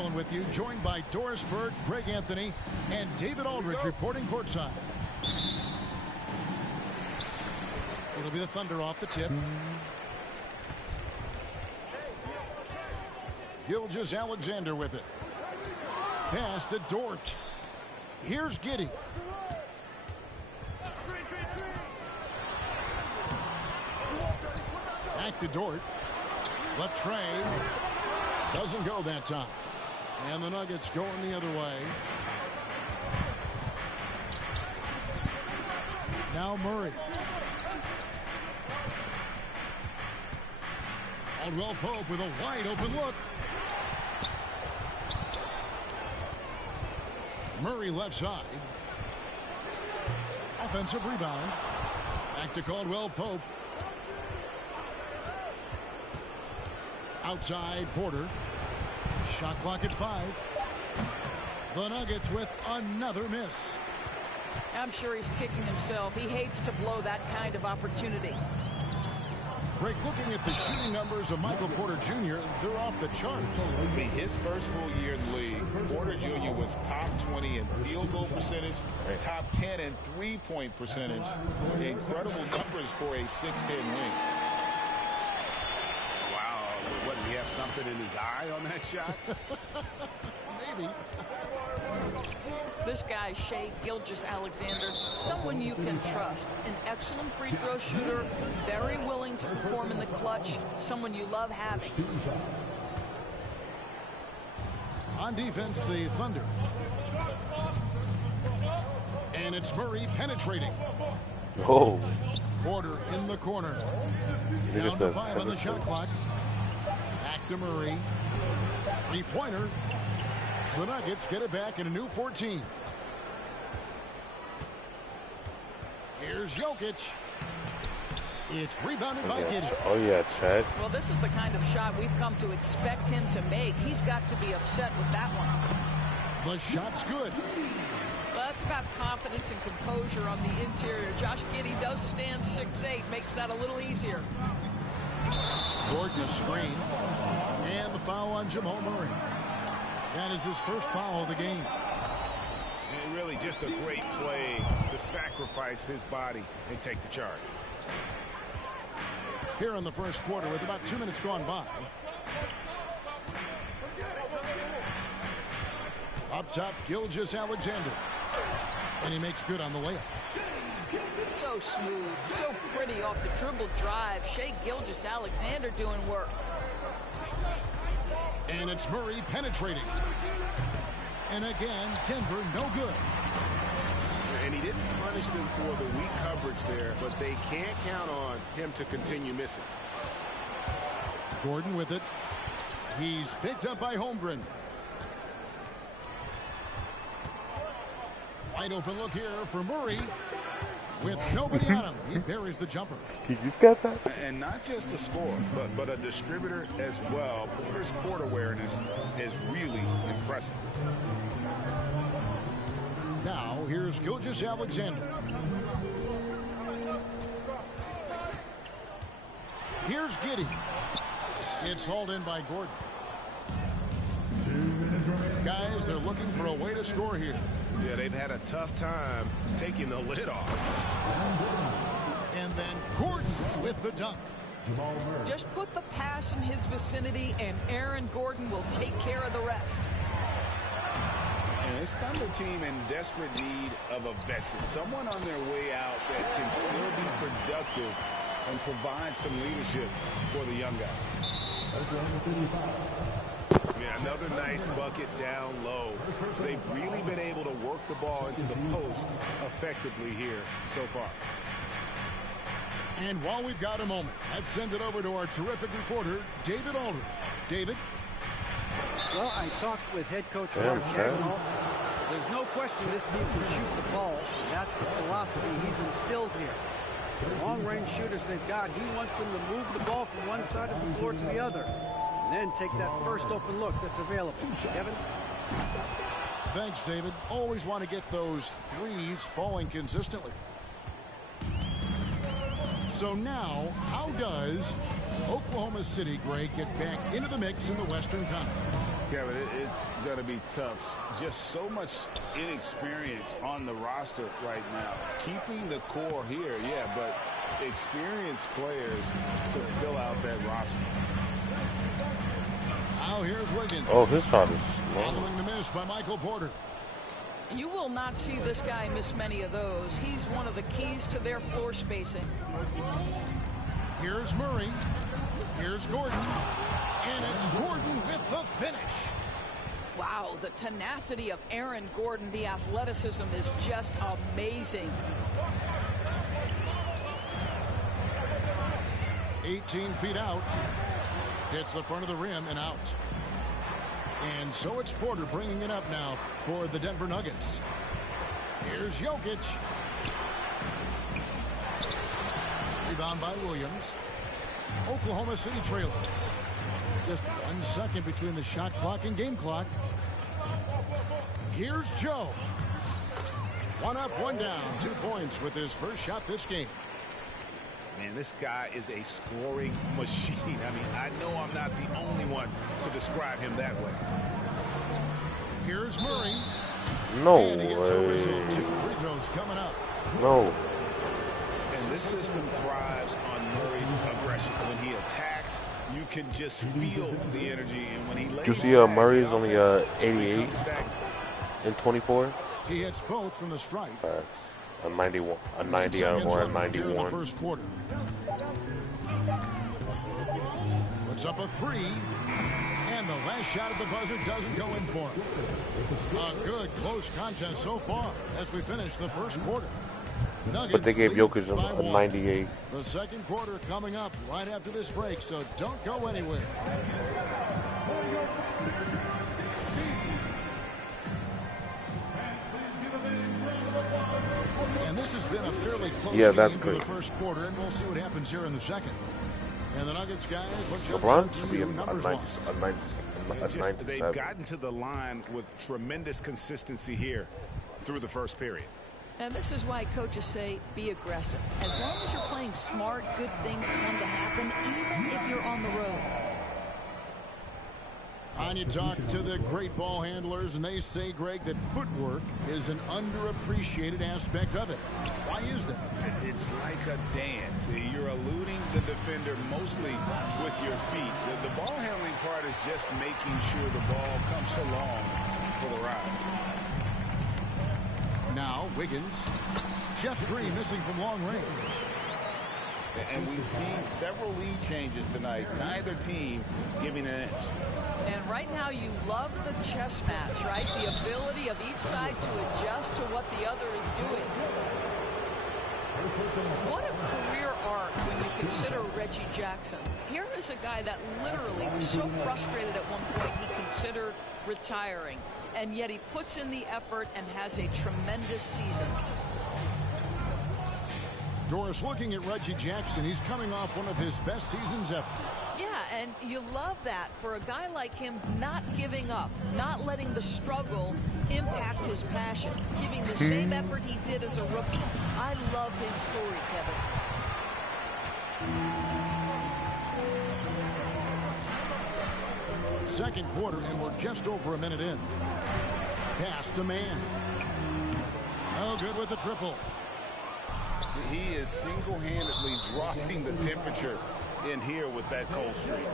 Carlin with you, joined by Doris Bird, Greg Anthony, and David Aldridge reporting courtside. It'll be the Thunder off the tip. Gilgeous-Alexander with it. Pass to Dort. Here's Giddey. Back to Dort. Latrey doesn't go that time. And the Nuggets going the other way. Now Murray. Caldwell Pope with a wide open look. Murray left side. Offensive rebound. Back to Caldwell Pope. Outside Porter. Shot clock at 5. The Nuggets with another miss. I'm sure he's kicking himself. He hates to blow that kind of opportunity. Greg, looking at the shooting numbers of Michael Porter Jr., they're off the charts. I mean, his first full year in the league, Porter Jr. was top 20 in field goal percentage, top 10 in three-point percentage. Incredible numbers for a 6'10" wing. Wow, what, did he have something in his eye on that shot? Maybe. This guy, Shai Gilgeous-Alexander, someone you can trust. An excellent free throw shooter, very willing to perform in the clutch, someone you love having. On defense, the Thunder. And it's Murray penetrating. Oh. Porter in the corner. Down to 5 on the shot clock. Back to Murray. Three-pointer. The Nuggets get it back in a new 14. Here's Jokic. It's rebounded by Giddey. Oh, yeah, Chad. Well, this is the kind of shot we've come to expect him to make. He's got to be upset with that one. The shot's good. Well, that's about confidence and composure on the interior. Josh Giddey does stand 6'8", makes that a little easier. Gordon a screen. And the foul on Jamal Murray. That is his first foul of the game. And really just a great play to sacrifice his body and take the charge. Here in the first quarter with about 2 minutes gone by. Up top, Gilgeous-Alexander. And he makes good on the layup. So smooth, so pretty off the dribble drive. Shai Gilgeous-Alexander doing work. And it's Murray penetrating. And again, Denver no good. And he didn't punish them for the weak coverage there, but they can't count on him to continue missing. Gordon with it. He's picked up by Holmgren. Wide open look here for Murray. With nobody on him, he buries the jumper. You just got that? And not just a scorer, but a distributor as well. Porter's court awareness is really impressive. Now, here's Gilgeous-Alexander. Here's Giddey. It's hauled in by Gordon. Guys, they're looking for a way to score here. Yeah, they've had a tough time taking the lid off. And then Gordon with the dunk. Just put the pass in his vicinity, and Aaron Gordon will take care of the rest. And this Thunder team in desperate need of a veteran. Someone on their way out that can still be productive and provide some leadership for the young guys. Yeah, another nice bucket down low. They've really been able to work the ball into the post effectively here so far. And while we've got a moment, let's send it over to our terrific reporter, David Aldridge. David? Well, I talked with head coach Mark Cagnall. There's no question this team can shoot the ball. That's the philosophy he's instilled here. The long-range shooters they've got, he wants them to move the ball from one side of the floor to the other. And then take that first open look that's available. Kevin? Thanks, David. Always want to get those threes falling consistently. So now, how does Oklahoma City, Greg, get back into the mix in the Western Conference? Kevin, it's going to be tough. Just so much inexperience on the roster right now. Keeping the core here, yeah, but experienced players to fill out that roster. Now here's Wiggins. Oh, his shot is Following the miss by Michael Porter. You will not see this guy miss many of those. He's one of the keys to their floor spacing. Here's Murray. Here's Gordon. And it's Gordon with the finish. Wow, the tenacity of Aaron Gordon, the athleticism is just amazing. 18 feet out. Hits the front of the rim and out. And so it's Porter bringing it up now for the Denver Nuggets. Here's Jokic. Rebound by Williams. Oklahoma City trailer. Just 1 second between the shot clock and game clock. Here's Joe. 1 up, 1 down. 2 points with his first shot this game. Man, this guy is a scoring machine. I mean, I know I'm not the only one to describe him that way. Here's Murray. no And he gets the way. whistle. 2 free throws coming up. No. And this system thrives on Murray's aggression. When he attacks, you can just feel the energy. And when he lays You see, back, Murray's the only offense 88 becomes stagnant. and 24. He hits both from the stripe. A 91, a 90 Seconds or a left here in the 91. first quarter. Puts up a 3. And the last shot at the buzzer doesn't go in for him. A good close contest so far as we finish the first quarter. Nuggets But they gave lead Jokic by a 1. 98. The second quarter coming up right after this break, so don't go anywhere. And this has been a fairly close Yeah, that's game for the great. first quarter, and we'll see what happens here in the second. And the Nuggets guys, what jumps LeBron out to should be you a numbers-wise? 97. They've gotten to the line with tremendous consistency here through the first period. And this is why coaches say be aggressive. As long as you're playing smart, good things tend to happen, even if you're on the road. And you talk to the great ball handlers, and they say, Greg, that footwork is an underappreciated aspect of it. Why is that? It's like a dance. You're eluding the defender mostly with your feet. The ball handling part is just making sure the ball comes along for the ride. Now, Wiggins. Jeff Green missing from long range. And we've seen several lead changes tonight. Neither team giving an inch. And right now you love the chess match, right? The ability of each side to adjust to what the other is doing. What a career arc when you consider Reggie Jackson. Here is a guy that literally was so frustrated at one point he considered retiring. And yet he puts in the effort and has a tremendous season. Doris, looking at Reggie Jackson, he's coming off one of his best seasons ever. Yeah, and you love that for a guy like him, not giving up, not letting the struggle impact his passion, giving the same effort he did as a rookie. I love his story, Kevin. Second quarter, and we're just over a minute in. Pass to man. Oh, good with the triple. He is single-handedly dropping the temperature in here with that cold streak.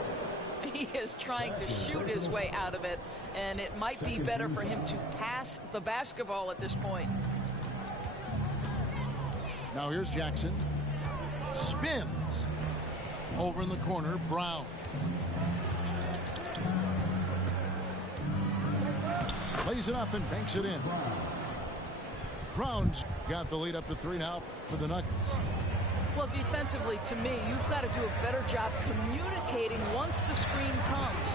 He is trying to shoot his way out of it, and it might be better for him to pass the basketball at this point. Now here's Jackson. Spins. Over in the corner, Brown. Plays it up and banks it in. Brown's got the lead up to 3 now for the Nuggets. Well, defensively, to me, you've got to do a better job communicating once the screen comes.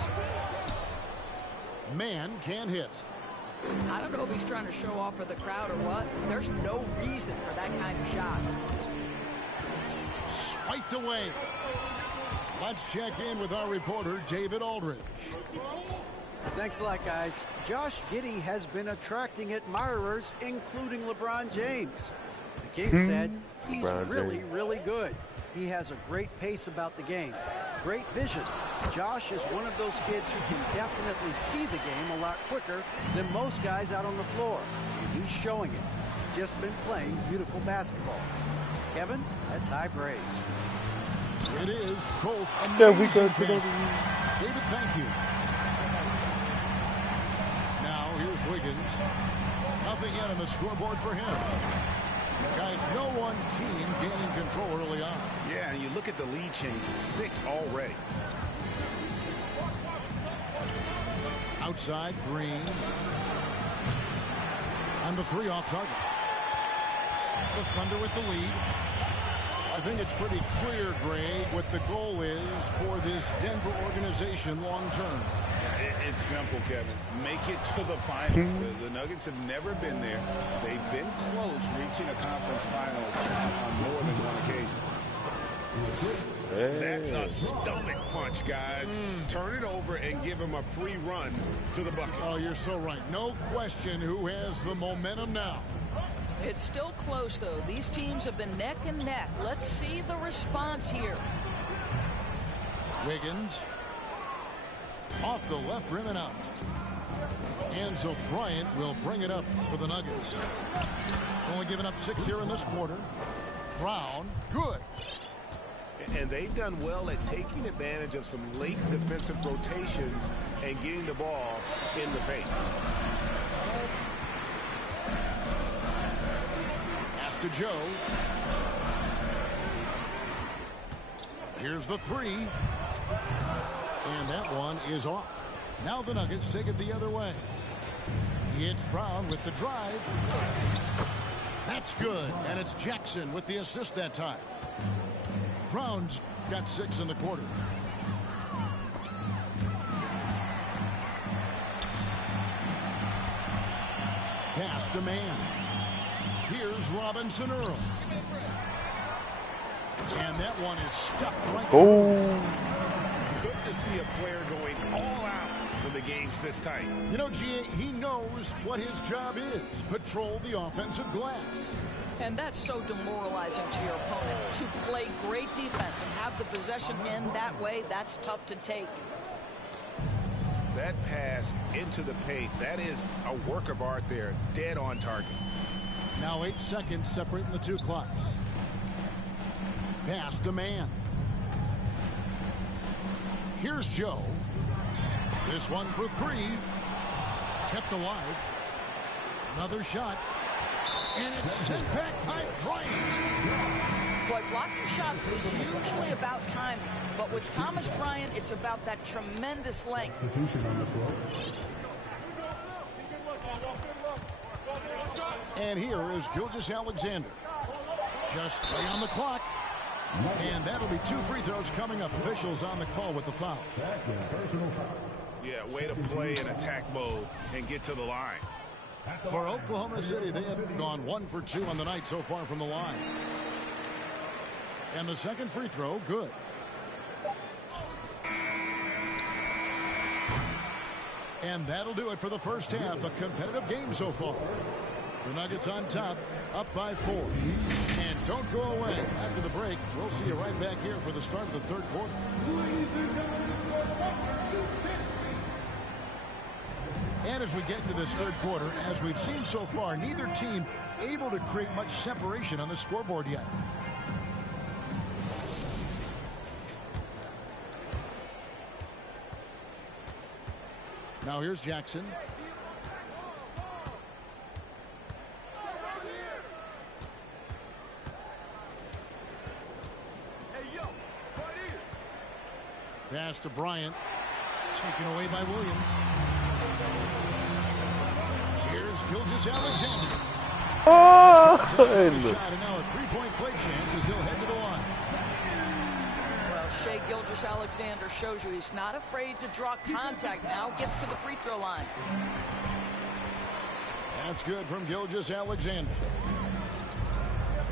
Man can hit. I don't know if he's trying to show off for the crowd or what. There's no reason for that kind of shot. Swiped away. Let's check in with our reporter, David Aldridge. Thanks a lot, guys. Josh Giddey has been attracting admirers, including LeBron James. The King said he's really good. He has a great pace about the game. great vision. Josh is one of those kids who can definitely see the game a lot quicker than most guys out on the floor. And he's showing it. Just been playing beautiful basketball. Kevin, that's high praise. It is both There we go. passes. David, thank you. Now here's Wiggins. Nothing yet on the scoreboard for him. Guys, no one team gaining control early on. Yeah, and you look at the lead change, it's 6 already. Outside, Green. And the 3 off target. The Thunder with the lead. I think it's pretty clear, Greg, what the goal is for this Denver organization long term. It's simple, Kevin. Make it to the finals. The Nuggets have never been there. They've been close reaching a conference finals on more than one occasion. That's a stomach punch, guys. Turn it over and give him a free run to the bucket. Oh, you're so right. No question who has the momentum now. It's still close, though. These teams have been neck and neck. Let's see the response here. Wiggins. Off the left rim and out. And so Bryant will bring it up for the Nuggets. Only giving up 6 here in this quarter. Brown, good. And they've done well at taking advantage of some late defensive rotations and getting the ball in the paint. Pass to Joe. Here's the 3. And that one is off. Now the Nuggets take it the other way. It's Brown with the drive. That's good. And it's Jackson with the assist that time. Brown's got 6 in the quarter. Pass to man. Here's Robinson Earl. And that one is stuffed right through. Good to see a player going all out when the game's this tight. You know, G.A., he knows what his job is. Patrol the offensive glass. And that's so demoralizing to your opponent. To play great defense and have the possession end that way, that's tough to take. That pass into the paint, that is a work of art there. Dead on target. Now 8 seconds separating the 2 clocks. Pass to man. Here's Joe. This one for 3. Kept alive. Another shot. And it's sent back by Bryant. Boy, blocking shots is usually about timing. But with Thomas Bryant, it's about that tremendous length. And here is Gilgeous-Alexander. Just 3 on the clock. And that'll be 2 free throws coming up. Officials on the call with the foul. Yeah, way to play in attack mode and get to the line. For Oklahoma City, they have gone 1 for 2 on the night so far from the line. And the second free throw, good. And that'll do it for the first half. A competitive game so far. The Nuggets on top, up by 4. And don't go away. After the break, we'll see you right back here for the start of the third quarter. And as we get into this third quarter, as we've seen so far, neither team able to create much separation on the scoreboard yet. Now here's Jackson. Pass to Bryant. Taken away by Williams. Here's Gilgeous-Alexander. Oh! Shot, and now a 3-point play chance as he'll head to the line. Well, Shai Gilgeous-Alexander shows you he's not afraid to draw contact now. Gets to the free throw line. That's good from Gilgeous-Alexander.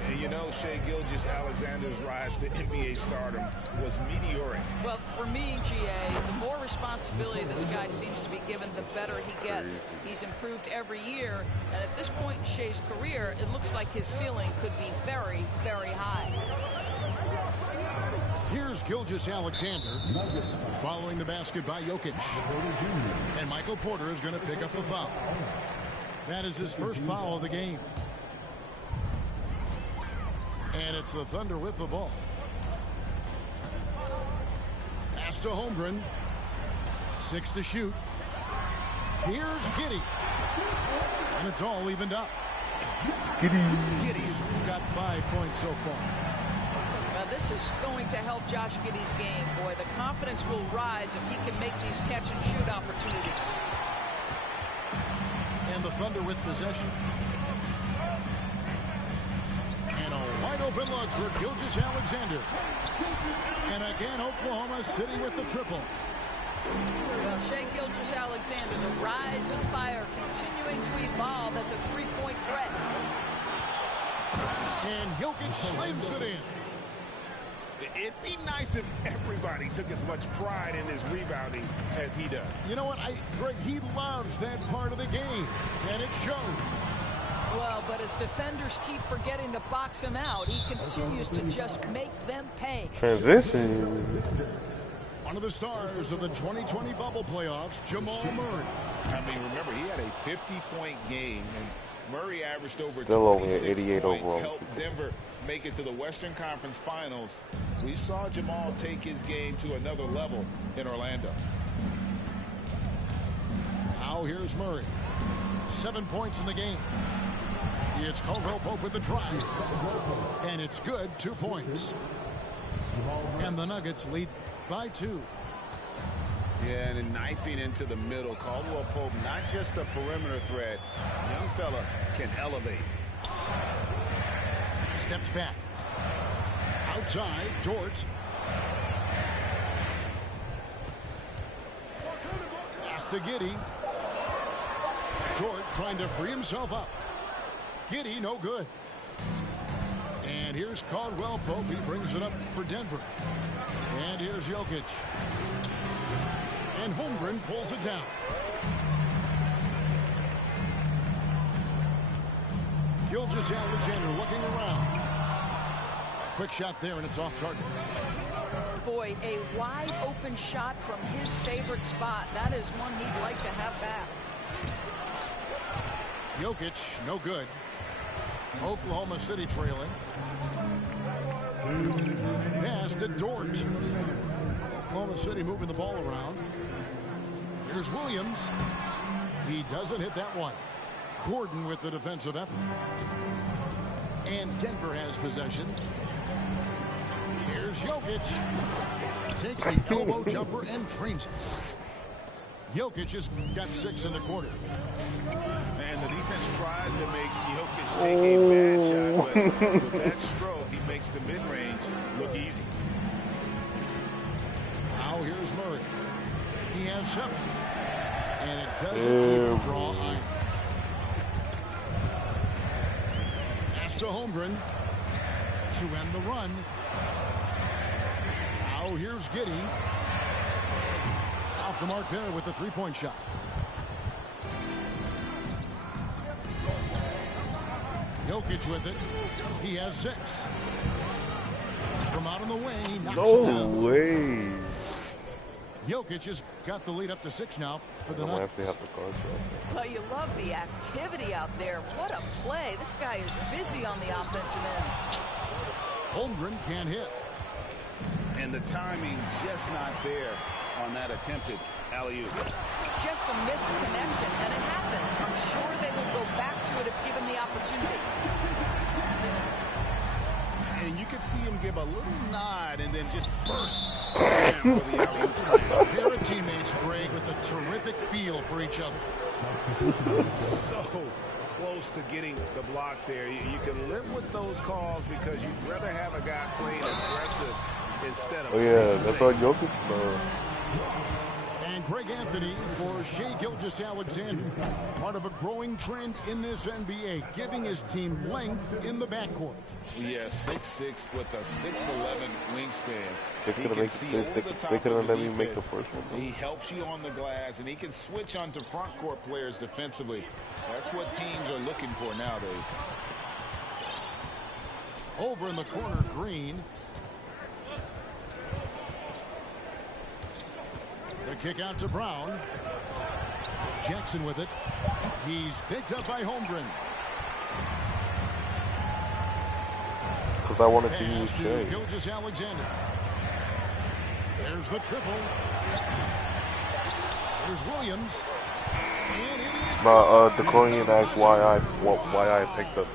And you know, Shai Gilgeous-Alexander's rise to NBA stardom was meteoric. Well, for me, GA, the more responsibility this guy seems to be given, the better he gets. He's improved every year, and at this point in Shai's career, it looks like his ceiling could be very, very high. Here's Gilgeous-Alexander following the basket by Jokic. And Michael Porter is going to pick up the foul. That is his first foul of the game. And it's the Thunder with the ball. Pass to Holmgren. 6 to shoot. Here's Giddey. And it's all evened up. Giddey's got 5 points so far. This is going to help Josh Giddey's game, boy. The confidence will rise if he can make these catch-and-shoot opportunities. And the Thunder with possession. And a wide-open look for Gilgeous-Alexander. And again, Oklahoma City with the triple. Well, Shai Gilgeous-Alexander, the rise and fire, continuing to evolve as a three-point threat. And Jokic slams it in. It'd be nice if everybody took as much pride in his rebounding as he does. You know what, Greg, he loves that part of the game, and it shows. Well, but as defenders keep forgetting to box him out, he continues to just make them pay. Transition. One of the stars of the 2020 bubble playoffs, Jamal Murray. I mean, remember, he had a 50-point game, and Murray averaged over Still only 26 88 points, overall. helped Denver make it to the Western Conference Finals. We saw Jamal take his game to another level in Orlando. Now here's Murray. 7 points in the game. It's Caldwell Pope with the drive. And it's good, 2 points. And the Nuggets lead by 2. Yeah, and then knifing into the middle. Caldwell Pope, not just a perimeter threat. Young fella can elevate. Steps back. Outside, Dort. Pass to Giddey. Dort trying to free himself up. Giddey, no good. And here's Caldwell Pope. He brings it up for Denver. And here's Jokic. And Holmgren pulls it down. Gilgeous-Alexander looking around. A quick shot there, and it's off target. Boy, a wide open shot from his favorite spot. That is one he'd like to have back. Jokic, no good. Oklahoma City trailing. Pass to Dort. Oklahoma City moving the ball around. Here's Williams. He doesn't hit that one. Gordon with the defensive effort. And Denver has possession. Here's Jokic. Takes the elbow jumper and drains it. Jokic has got 6 in the quarter. And the defense tries to make Jokic take a bad shot, but with that stroke, he makes the mid-range look easy. Now here's Murray. He has 7. And it doesn't even draw either. Pass to Holmgren to end the run. Now here's Giddey. Off the mark there with the three-point shot. Jokic with it. He has 6. From out on the wing, he knocks it down. No way. Jokic has got the lead up to 6 now for the I'm Nuggets. actually have the cards. Well, you love the activity out there. What a play. This guy is busy on the offensive end. Holmgren can't hit. And the timing just not there on that attempted alley-oop. Just a missed connection, and it happens. I'm sure they will go back to it if given the opportunity. And you can see him give a little nod and then just burst for the alley-oop slam. Here are teammates, Greg, with a terrific feel for each other. So close to getting the block there. You can live with those calls because you'd rather have a guy playing aggressive instead of... Oh yeah, that's all Jokic. And Greg Anthony for Shai Gilgeous-Alexander. Part of a growing trend in this NBA, giving his team length in the backcourt. Yeah, 6'6" with a 6'11" wingspan. They He could can see over the top of have the let me make the defense. first one. He helps you on the glass, and he can switch onto front court players defensively. That's what teams are looking for nowadays. Over in the corner, Green. The kick out to Brown. Jackson with it. He's picked up by Holmgren. Because I wanted to use Jay. Alexander. There's the triple. There's Williams. And it is DeCorian asked why I picked up.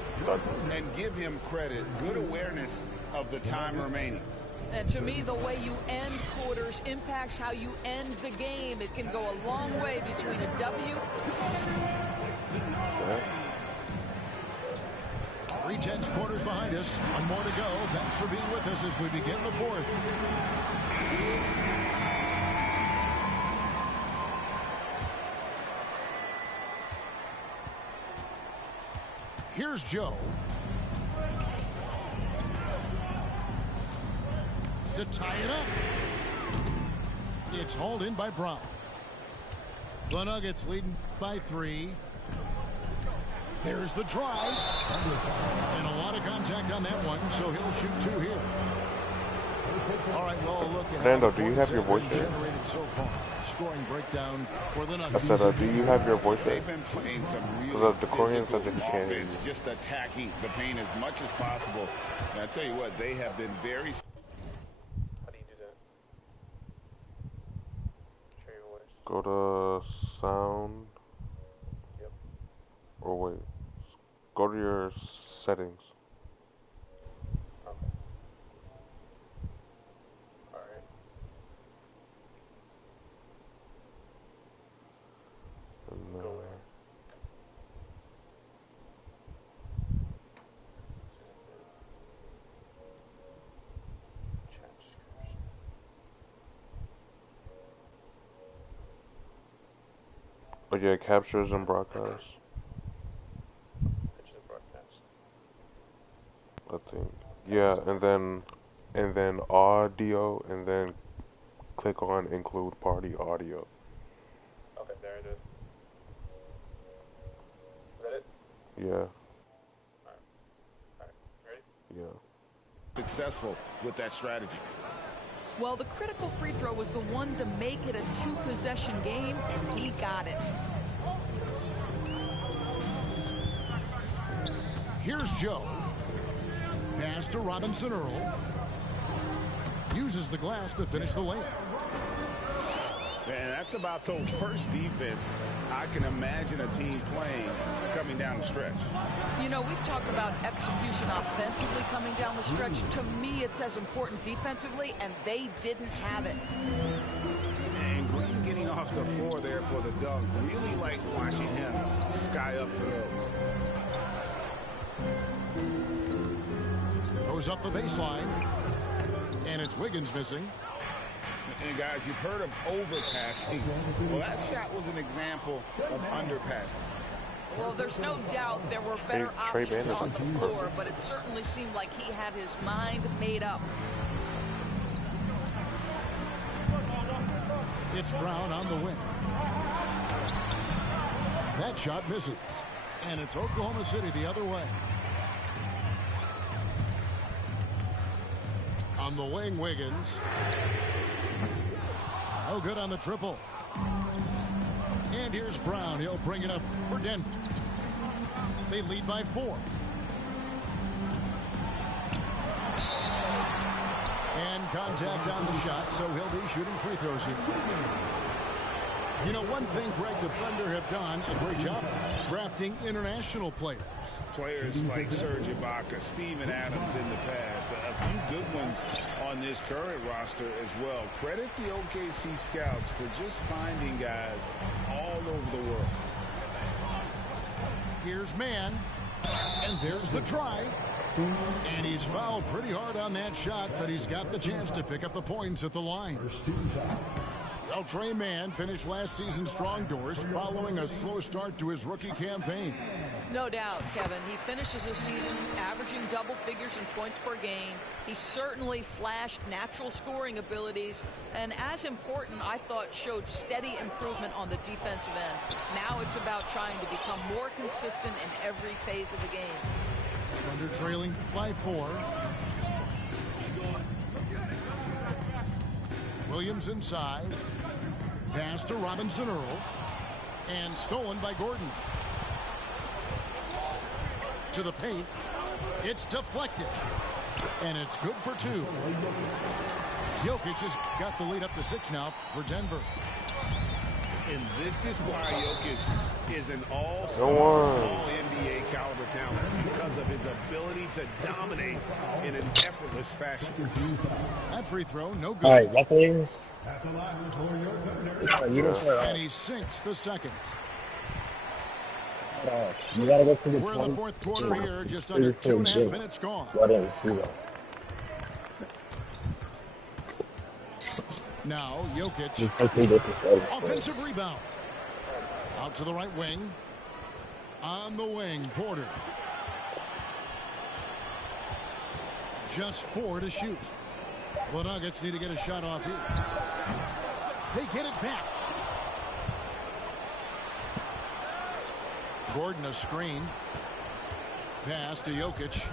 And give him credit. Good awareness of the time remaining. And to me, the way you end quarters impacts how you end the game. It can go a long way between a W. Yeah. 3/10 quarters behind us. One more to go. Thanks for being with us as we begin the fourth. Here's Joe. To tie it up. It's hauled in by Brown. The Nuggets leading by 3. There's the drive. And a lot of contact on that one, so he'll shoot 2 here. All right, well, look at Fernando, do you have your voice there? generated so far. Scoring breakdown for the Nuggets. I said, do you have your voice there? They've been playing some really DeCorian said that he can't hear offense, you. just attacking the paint as much as possible. And I tell you what, they have been very. How do you do that? Share your voice. Go to sound. Yep. Or wait. Go to your settings. Okay. Alright. And, Go where? Chat description. oh yeah, captures and broadcasts. Picture the broadcast. I think. Yeah, and then audio, and then click on include party audio. Okay, there it is. Is that it? Yeah, Alright. Ready? yeah. Successful with that strategy. Well, the critical free throw was the one to make it a 2-possession game, and he got it. Here's Joe. Pass to Robinson Earl. Uses the glass to finish the layup. And that's about the worst defense I can imagine a team playing coming down the stretch. You know, we've talked about execution offensively coming down the stretch. To me, it's as important defensively, and they didn't have it. And Green getting off the floor there for the dunk. Really like watching him sky up for those. Goes up the baseline. And it's Wiggins missing. And guys, you've heard of overpassing. Well, that shot was an example of underpassing. Well, there's no doubt there were better options on the floor, but it certainly seemed like he had his mind made up. It's Brown on the wing. That shot misses. And it's Oklahoma City the other way. On the wing, Wiggins. No good on the triple. And here's Brown. He'll bring it up for Denver. They lead by 4. And contact on the shot, so he'll be shooting free throws here. You know, one thing, Greg, the Thunder have done a great job drafting international players. Players like Serge Ibaka, Steven Adams in the past, a few good ones on this current roster as well. Credit the OKC scouts for just finding guys all over the world. Here's Mann, and there's the drive. And he's fouled pretty hard on that shot, but he's got the chance to pick up the points at the line. Well, Trey Mann finished last season strong doors following a slow start to his rookie campaign. No doubt, Kevin. He finishes the season averaging double figures in points per game. He certainly flashed natural scoring abilities, and as important, I thought, showed steady improvement on the defensive end. Now it's about trying to become more consistent in every phase of the game. Under trailing by 4. Williams inside. Pass to Robinson Earl. And stolen by Gordon. To the paint. It's deflected. And it's good for 2. Jokic has got the lead up to 6 now for Denver. And this is why Jokic is an all-star, all-NBA caliber talent, because of his ability to dominate in an effortless fashion. That free throw, no good. All right, that is. And he sinks the second. You gotta go to the We're in the fourth quarter here, just under 2.5 minutes gone. Now, Jokic, offensive rebound. Out to the right wing. On the wing, Porter. Just 4 to shoot. The Nuggets need to get a shot off here. They get it back. Gordon a screen. Pass to Jokic.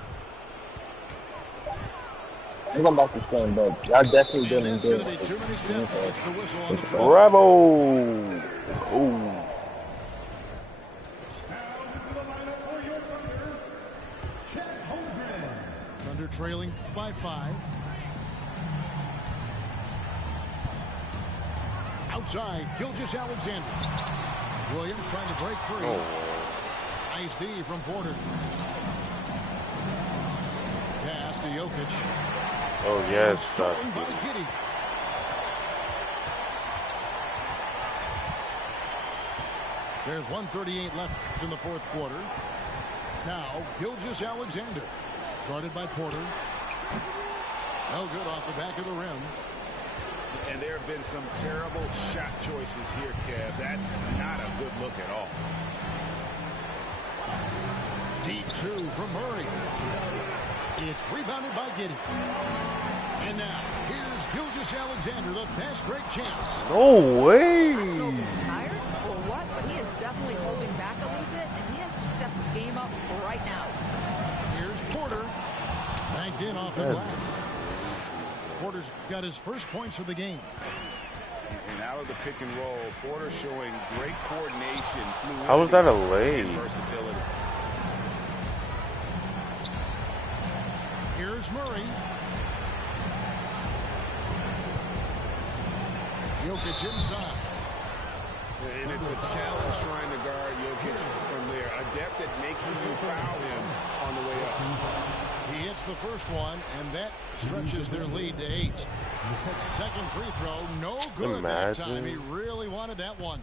I'm going back to Spain, but y'all definitely didn't do it. It's going to be too many steps. It's the whistle on the trap. Bravo! Ooh. Thunder trailing by 5. Outside, Gilgeous-Alexander. Williams trying to break free. Nice D from Porter. Pass to Jokic. Oh, yes. Stolen by Giddey. There's 1:38 left in the fourth quarter. Now, Gilgeous-Alexander. Guarded by Porter. No good off the back of the rim. And there have been some terrible shot choices here, Kev. That's not a good look at all. Deep 2 from Murray. It's rebounded by Giddey. And now, here's Gilgeous-Alexander, the fast break champs. No way. I don't know if he's tired or what, but he is definitely holding back a little bit, and he has to step his game up right now. Here's Porter. Banked in off the glass. Porter's got his first points of the game. And out of the pick and roll, Porter showing great coordination, fluidity, How was that a lay? and versatility. Here's Murray. Jokic inside. And it's a challenge trying to guard Jokic from there. Adept at making you foul him on the way up. He hits the first one, and that stretches their lead to 8. Second free throw, no good that time. He really wanted that one.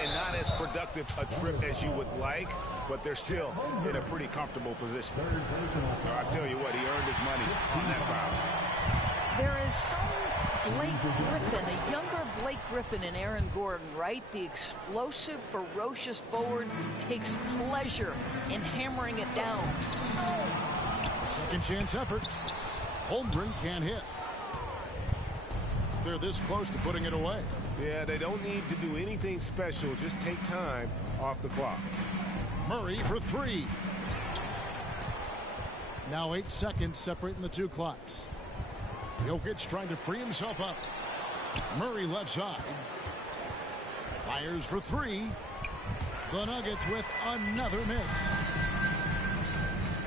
And not as productive a trip as you would like, but they're still in a pretty comfortable position. So I tell you what, he earned his money on that foul. There is some Blake Griffin, a younger Blake Griffin in Aaron Gordon, right? The explosive, ferocious forward takes pleasure in hammering it down. Second chance effort. Holmgren can't hit. They're this close to putting it away. Yeah, they don't need to do anything special. Just take time off the clock. Murray for 3. Now 8 seconds separating the two clocks. Jokic trying to free himself up. Murray left side. Fires for 3. The Nuggets with another miss.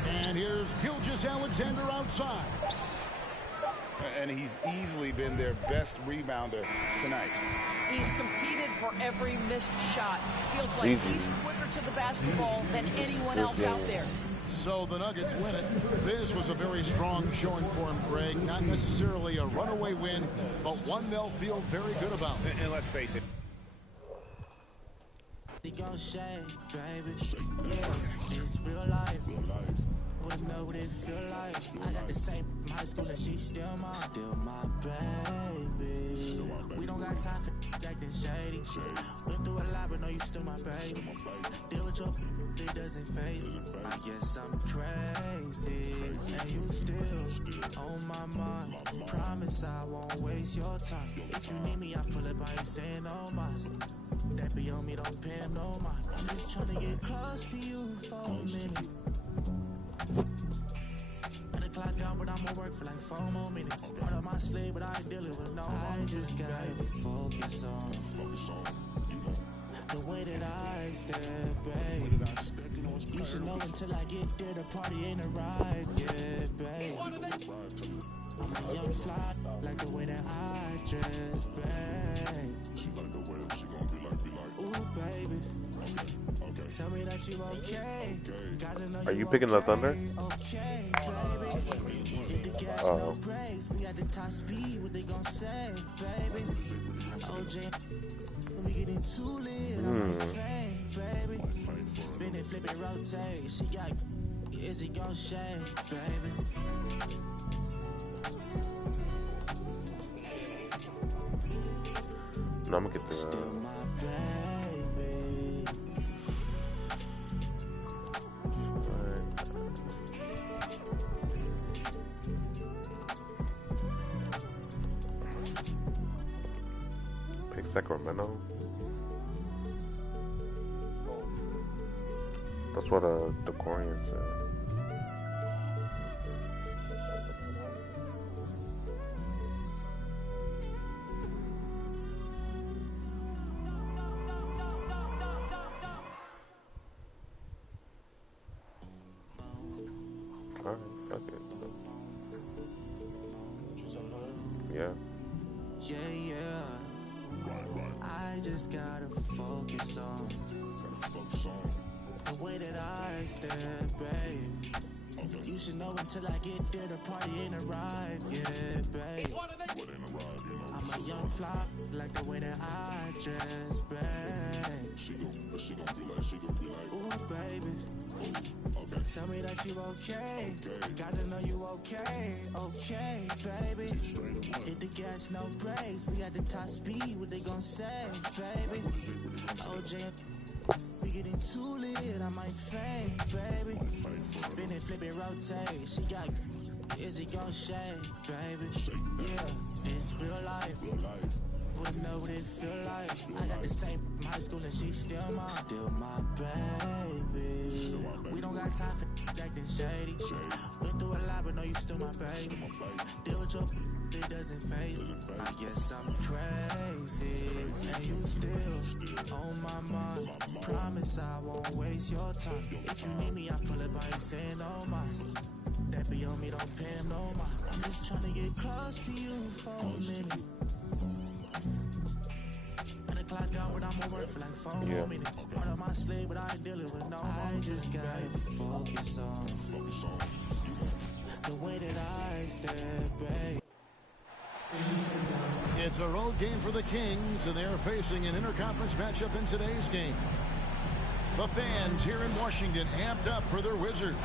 And here's Gilgeous-Alexander outside. And he's easily been their best rebounder tonight. He's competed for every missed shot. Feels like he's quicker to the basketball than anyone else out there. So the Nuggets win it. This was a very strong showing for him, Greg. Not necessarily a runaway win, but one they'll feel very good about. And let's face it. It's real life. Wouldn't know what it feel like. I got the same from high school and she's still my baby. We don't got time for acting shady. Been through a lot, but no, you still my baby. Deal with your it doesn't fade. I guess I'm crazy, and you still on my mind. Promise I won't waste your time. If you need me, I pull up. I ain't saying no mas. That be on me, don't pay him no mind. I'm just trying to get close to you for a minute. And the clock out, out, I'ma work for like 4 more minutes. Part of my sleep, but I ain't dealing with no more. I just gotta focus on the way that I step, babe. You should know until I get there, the party ain't arrived yet, babe. I'm a young fly, like the way that I dress, babe. She like the way that she gon' be like, ooh, baby. Okay. Tell me that you okay. Gotta know Are you picking the Thunder? Okay, baby. Hit the gas, no brakes. We at the top speed, what they gon' say, baby? OJ, we getting too lit, I'm fame, baby. Spin it, flip it, rotate. She got, is it gon' shake, baby? No, I'm gonna get the. Still my baby. Pick Sacramento. That's what the Korean said. Alright, fuck it. Yeah. Yeah. I just gotta focus on the way that I step, babe. You should know until I get there, the party ain't arrived yet, babe. I'm a young fly, like the way that I dress, babe. She gon' be like, ooh, baby. Tell me that you okay. Gotta know you okay, baby. Hit the gas, no brakes. We at the top speed, what they gon' say, baby? OJ, we getting too lit, I might faint, baby. Spin it, flip it, rotate. She got, is it gon' shake, baby? Yeah, it's real life. Wouldn't know what it feel like. I got the same from high school and she's still my baby. We don't got time for acting shady. Went through a lot, but know you still my baby. Deal with your it doesn't phase me. I guess I'm crazy, and you still on my mind. Promise I won't waste your time. If you need me, I pull it by saying no mind. That be on me, don't pay him no mind. I'm just trying to get close to you for a minute. And the clock out, but I'ma work for like 4 more minutes. Part of my sleep, but I ain't dealing with no more. I just gotta focus on the way that I step, babe. It's a road game for the Kings, and they're facing an interconference matchup in today's game. The fans here in Washington amped up for their Wizards.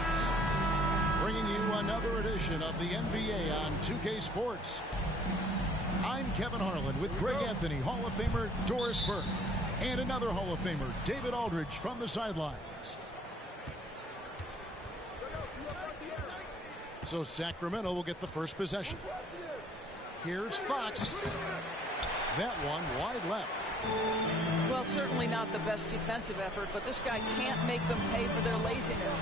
Bringing you another edition of the NBA on 2K Sports. I'm Kevin Harlan with Greg Anthony, Hall of Famer Doris Burke, and another Hall of Famer, David Aldridge, from the sidelines. So Sacramento will get the first possession. Here's Fox. That one wide left. Well, certainly not the best defensive effort, but this guy can't make them pay for their laziness.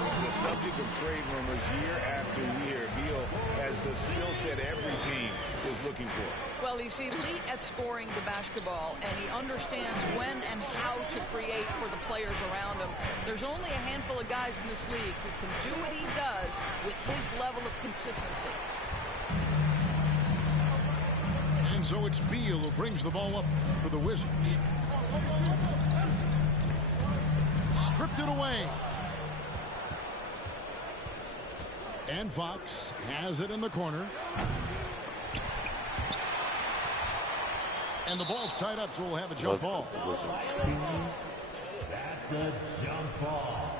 The subject of trade rumors year after year. Beal has the skill set every team is looking for. Well, he's elite at scoring the basketball, and he understands when and how to create for the players around him. There's only a handful of guys in this league who can do what he does with his level of consistency. And so it's Beal who brings the ball up for the Wizards. Stripped it away. And Fox has it in the corner. And the ball's tied up, so we'll have a jump ball. That's a jump ball.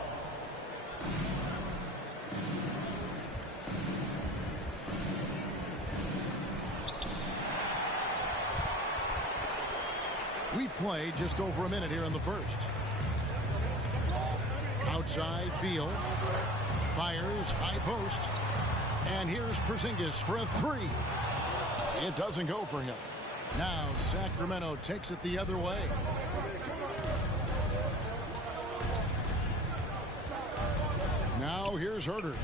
We played just over a minute here in the first. Outside, Beal. Fires, high post. And here's Porzingis for a three. It doesn't go for him. Now Sacramento takes it the other way. Now here's Herter.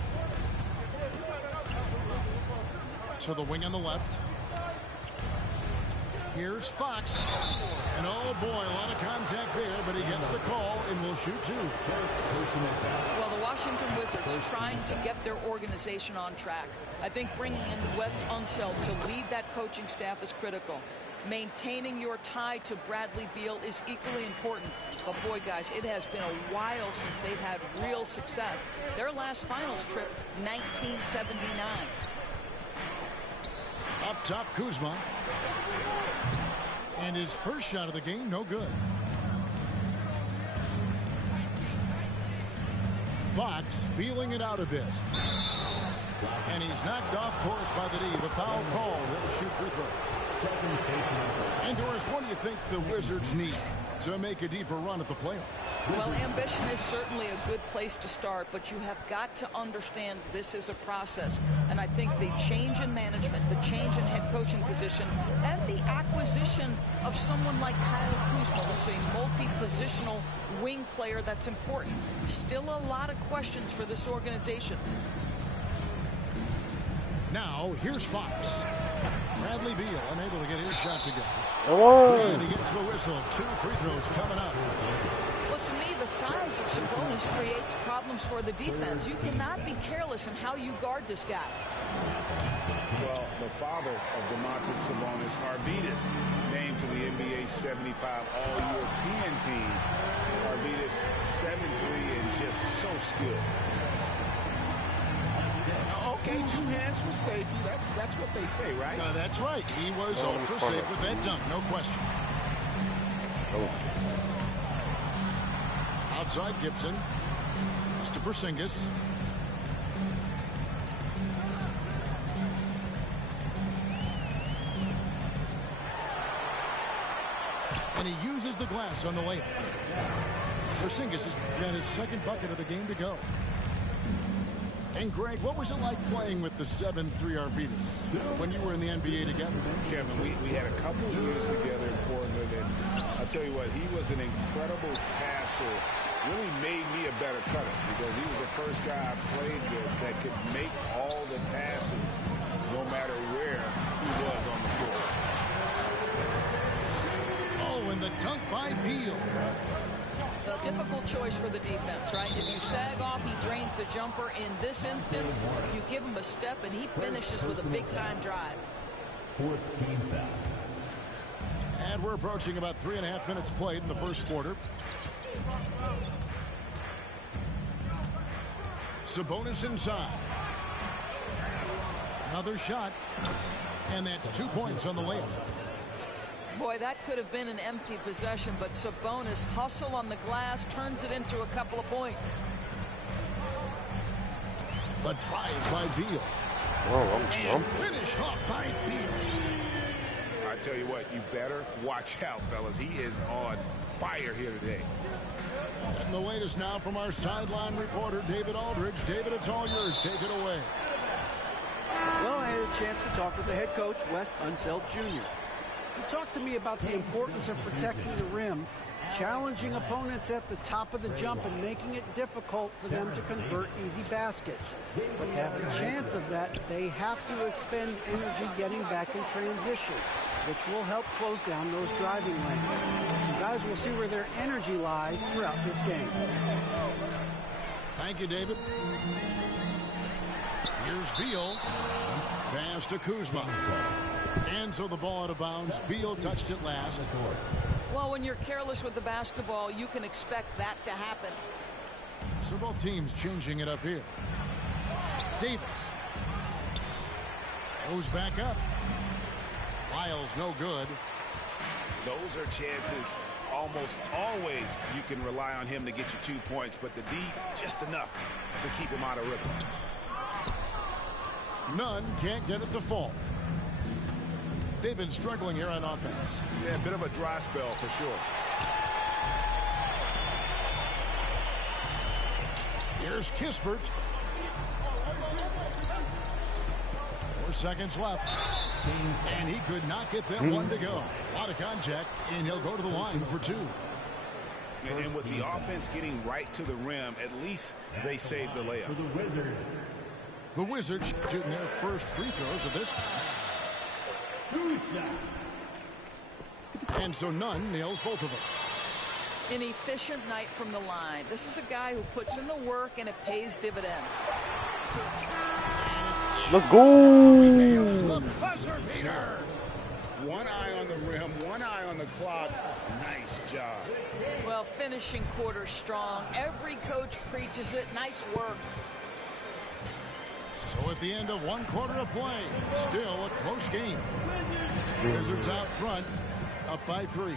To the wing on the left. Here's Fox. And oh boy, a lot of contact there, but he gets the call and will shoot two. Well, the Washington Wizards trying to get their organization on track. I think bringing in Wes Unseld to lead that coaching staff is critical. Maintaining your tie to Bradley Beal is equally important. But boy, guys, it has been a while since they've had real success. Their last finals trip, 1979. Up top, Kuzma. And his first shot of the game, no good. Fox feeling it out a bit. And he's knocked off course by the D. The foul call. He'll shoot free throws. And Doris, what do you think the Wizards need to make a deeper run at the playoffs? Well, ambition is certainly a good place to start, but you have got to understand this is a process. And I think the change in management, the change in head coaching position, and the acquisition of someone like Kyle Kuzma, who's a multi-positional wing player that's important. Still a lot of questions for this organization. Now, here's Fox. Bradley Beal unable to get his shot to go. Oh. And he gets the whistle. 2 free throws coming up. Well, to me, the size of Sabonis creates problems for the defense. You cannot be careless in how you guard this guy. Well, the father of Domantas Sabonis, Arvydas, named to the NBA 75 All-European team. Arvydas 7'3" and just so skilled. Okay, 2 hands for safety. That's what they say, right? That's right. He was ultra safe with that dunk, no question. Outside Gibson. Mr. Porzingis. And he uses the glass on the layup. Porzingis has got his second bucket of the game to go. And Greg, what was it like playing with the 7'3" Arvydas when you were in the NBA together? Kevin, we had a couple of years together in Portland, and I'll tell you what, he was an incredible passer. Really made me a better cutter because he was the first guy I played with that could make all the passes no matter where he was on the floor. Oh, and the dunk by Beal. A difficult choice for the defense, right? If you sag off, he drains the jumper. In this instance, you give him a step, and he finishes with a big-time drive. 4th team foul. And we're approaching about 3.5 minutes played in the first quarter. Sabonis inside. Another shot. And that's 2 points on the layup. Boy, that could have been an empty possession, but Sabonis hustle on the glass, turns it into a couple of points. The drive by Beal. And finished off by Beal. I tell you what, you better watch out, fellas. He is on fire here today. And the latest now from our sideline reporter, David Aldridge. David, it's all yours. Take it away. Well, I had a chance to talk with the head coach, Wes Unseld Jr. He talked to me about the importance of protecting the rim, challenging opponents at the top of the jump, and making it difficult for them to convert easy baskets. But to have a chance of that, they have to expend energy getting back in transition, which will help close down those driving lanes. So guys, we'll see where their energy lies throughout this game. Thank you, David. Here's Beal. Pass to Kuzma. And so the ball out of bounds. Beal touched it last. Well, when you're careless with the basketball, you can expect that to happen. So both teams changing it up here. Davis goes back up. Lyles no good. Those are chances almost always you can rely on him to get you 2 points, but the D just enough to keep him out of rhythm. None can't get it to fall. They've been struggling here on offense. Yeah, a bit of a dry spell for sure. Here's Kispert. 4 seconds left. And he could not get that one to go. A lot of contact, and he'll go to the line for 2. And with the offense getting right to the rim, at least they saved the layup. For the Wizards, The Wizards shooting their first free throws of this. And so none nails both of them. An efficient night from the line. This is a guy who puts in the work and it pays dividends. Let's go! The buzzer beater. One eye on the rim, one eye on the clock. Nice job. Well, finishing quarter strong. Every coach preaches it. Nice work. So at the end of one quarter of play, still a close game. Wizards out front, up by 3.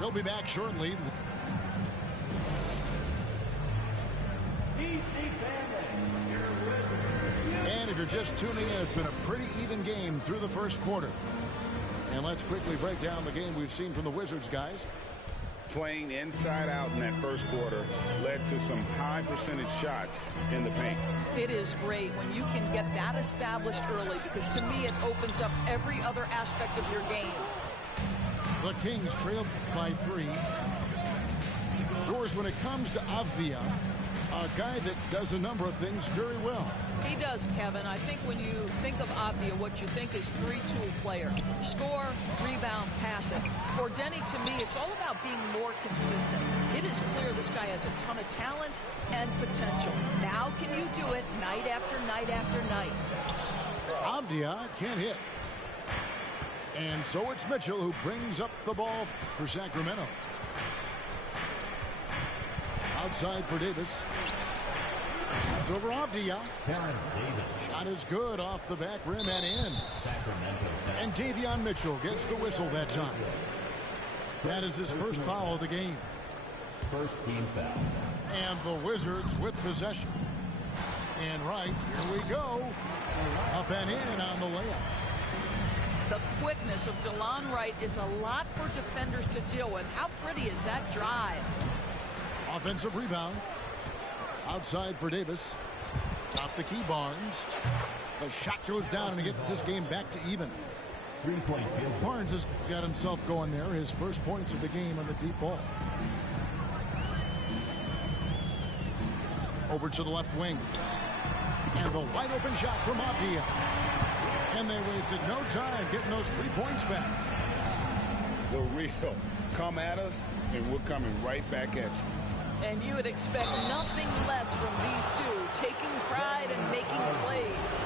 They'll be back shortly. And if you're just tuning in, it's been a pretty even game through the first quarter. And let's quickly break down the game we've seen from the Wizards, guys. Playing inside out in that first quarter led to some high percentage shots in the paint. It is great when you can get that established early, because to me it opens up every other aspect of your game. The Kings trailed by 3. Doors, when it comes to Avdia, a guy that does a number of things very well. He does, Kevin. I think when you think of Avdia, what you think is 3-tool player. Score, rebound, pass it. For Denny, to me, it's all about being more consistent. It is clear this guy has a ton of talent and potential. Now can you do it night after night after night? Avdia can't hit. And so it's Mitchell who brings up the ball for Sacramento. Outside for Davis. It's over Avdia. Shot is good off the back rim and in. And Davion Mitchell gets the whistle that time. That is his first foul of the game. First team foul. And the Wizards with possession. And right, here we go. Up and in on the layup. The quickness of DeLon Wright is a lot for defenders to deal with. How pretty is that drive? Offensive rebound. Outside for Davis. Top the key, Barnes. The shot goes down and it gets this game back to even. 3-point field. Barnes has got himself going there. His first points of the game on the deep ball. Over to the left wing. And the wide open shot from Avdia. And they wasted no time getting those 3 points back. The real come at us, and we're coming right back at you. And you would expect nothing less from these two, taking pride and making plays.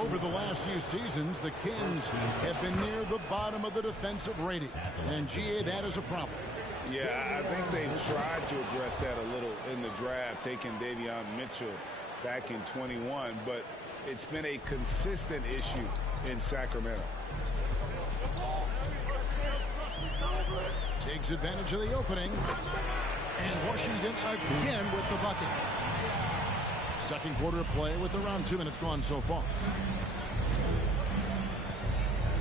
Over the last few seasons, the Kings have been near the bottom of the defensive rating. And, GA, that is a problem. Yeah, I think they've tried to address that a little in the draft, taking Davion Mitchell back in 21, but it's been a consistent issue in Sacramento. Takes advantage of the opening. And Washington again with the bucket. Second quarter of play with around 2 minutes gone so far.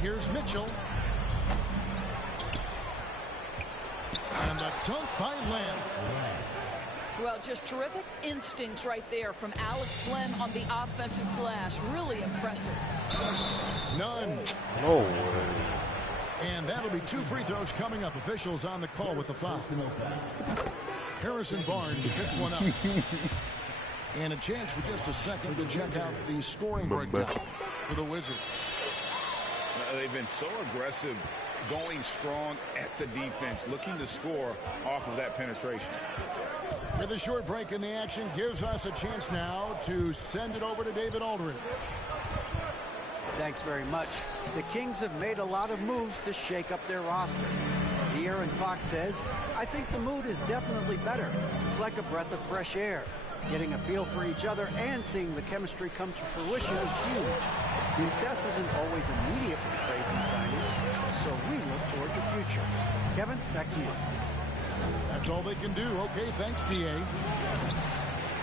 Here's Mitchell. And the dunk by Lamb. Well, just terrific instincts right there from Alex Len on the offensive glass. Really impressive. None. No way. And that'll be 2 free throws coming up. Officials on the call with the foul. Harrison Barnes picks one up. And a chance for just a second to check out the scoring breakdown for the Wizards. They've been so aggressive, going strong at the defense, looking to score off of that penetration. With a short break in the action, gives us a chance now to send it over to David Aldridge. Thanks very much. The Kings have made a lot of moves to shake up their roster. De'Aaron Fox says, I think the mood is definitely better. It's like a breath of fresh air. Getting a feel for each other and seeing the chemistry come to fruition is huge. Success isn't always immediate with trades and signings, so we look toward the future. Kevin, back to you. That's all they can do. Okay, thanks, DA.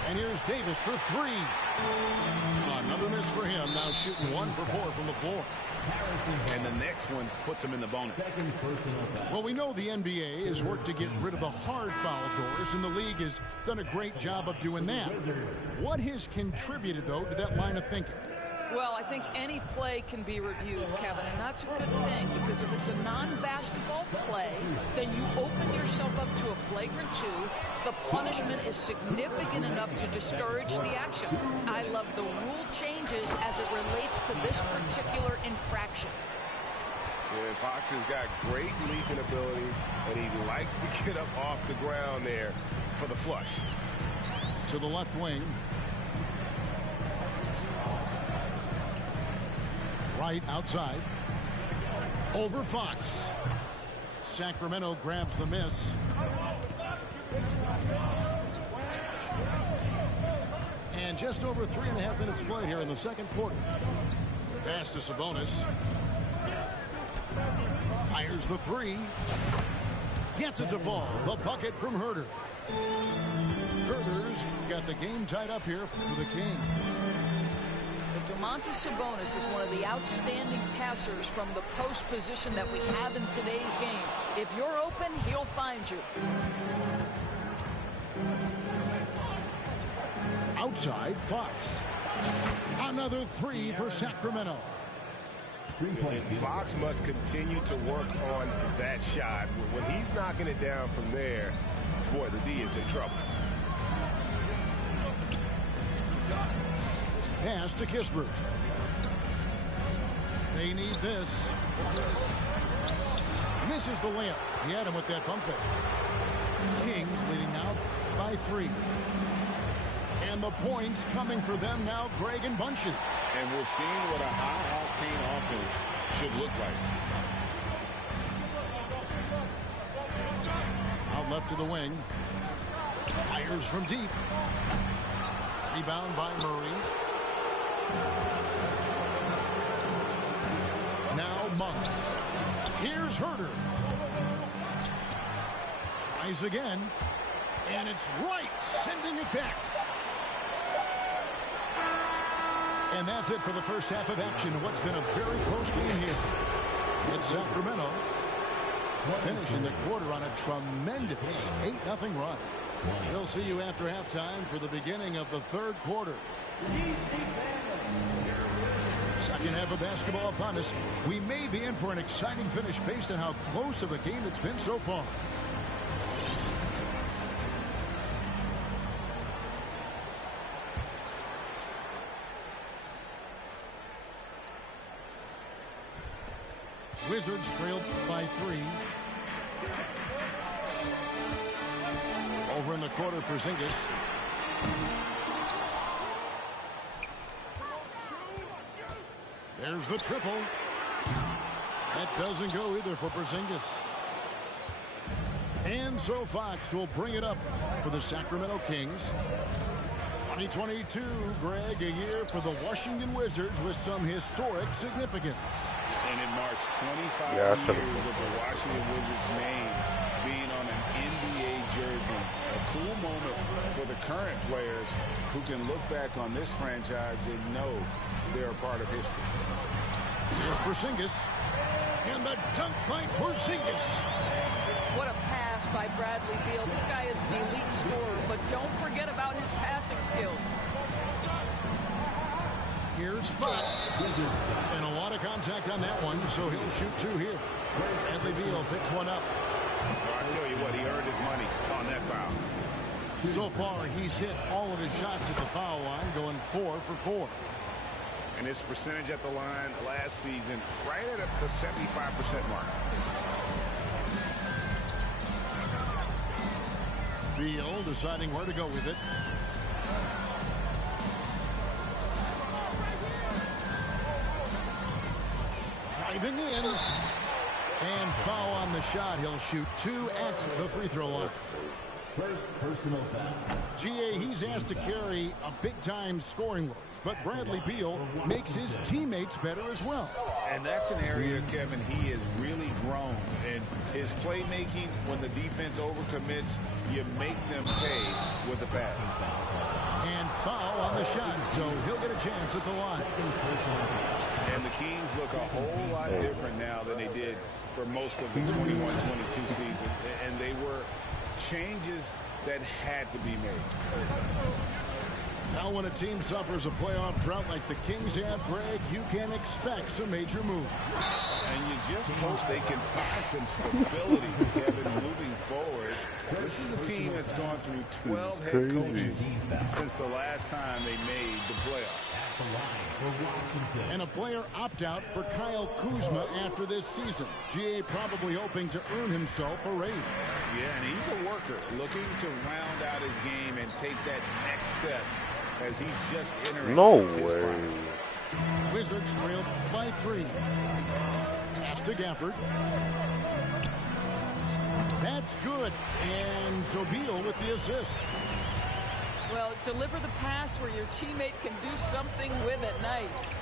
And here's Davis for 3. Another miss for him. Now shooting 1 for 4 from the floor. And the next one puts him in the bonus. Well, we know the NBA has worked to get rid of the hard foul doors, and the league has done a great job of doing that. What has contributed, though, to that line of thinking? Well, I think any play can be reviewed, Kevin, and that's a good thing, because if it's a non-basketball play, then you open yourself up to a flagrant 2. The punishment is significant enough to discourage the action. I love the rule changes as it relates to this particular infraction. Yeah, Fox has got great leaping ability, and he likes to get up off the ground there for the flush. To the left wing. Right outside. Over Fox. Sacramento grabs the miss. And just over 3.5 minutes played here in the second quarter. Pass to Sabonis. Fires the 3. Gets it to fall. The bucket from Herter. Herter's got the game tied up here for the Kings. Domantas Sabonis is one of the outstanding passers from the post position that we have in today's game. If you're open, he'll find you. Outside, Fox. Another 3 for Sacramento. Fox must continue to work on that shot. When he's knocking it down from there, boy, the D is in trouble. Pass to Kispert. They need this. Misses the layup. He had him with that pump fake. Kings leading now by 3. And the points coming for them now, Greg and bunches. And we're seeing what a high-octane offense should look like. Out left to the wing. Fires from deep. Rebound by Murray. Now Monk. Here's Herter. Tries again. And it's right, sending it back. And that's it for the first half of action. What's been a very close game here. It's Sacramento finishing the quarter on a tremendous 8-0 run. We'll see you after halftime for the beginning of the third quarter. Second half of basketball upon us. We may be in for an exciting finish based on how close of a game it's been so far. Wizards trailed by 3. Over in the quarter, Porzingis. There's the triple. That doesn't go either for Porzingis. And so Fox will bring it up for the Sacramento Kings. 2022, Greg, a year for the Washington Wizards with some historic significance. And it marks 25 years of the Washington Wizards' name being on an NBA jersey. A cool moment for the current players who can look back on this franchise and know they're a part of history. Here's Porzingis. And the dunk by Porzingis. What a pass by Bradley Beal. This guy is an elite scorer, but don't forget about his passing skills. Here's Fox. And a lot of contact on that one, so he'll shoot 2 here. Bradley Beal picks one up. Well, I tell you what, he earned his money on that foul. So far, he's hit all of his shots at the foul line, going 4 for 4. And his percentage at the line last season, right at the 75% mark. Beal deciding where to go with it. Driving in. And foul on the shot. He'll shoot 2 at the free throw line. First personal foul. GA, he's asked to carry a big-time scoring load. But Bradley Beal makes his teammates better as well. And that's an area, Kevin, he has really grown. And his playmaking, when the defense overcommits, you make them pay with the pass. And foul on the shot, so he'll get a chance at the line. And the Kings look a whole lot different now than they did for most of the 21-22 season. And they were changes that had to be made. Now when a team suffers a playoff drought like the Kings have, Greg, you can expect some major moves. And you just hope they can find some stability, Kevin, moving forward. This is a team that's gone through 12 head coaches since the last time they made the playoffs. And a player opt-out for Kyle Kuzma after this season. GA probably hoping to earn himself a raise. Yeah, and he's a worker, looking to round out his game and take that next step as he's just entering his prime. Wizards trailed by 3. Pass to Gafford. That's good. And Zobel with the assist. Well, deliver the pass where your teammate can do something with it. Nice.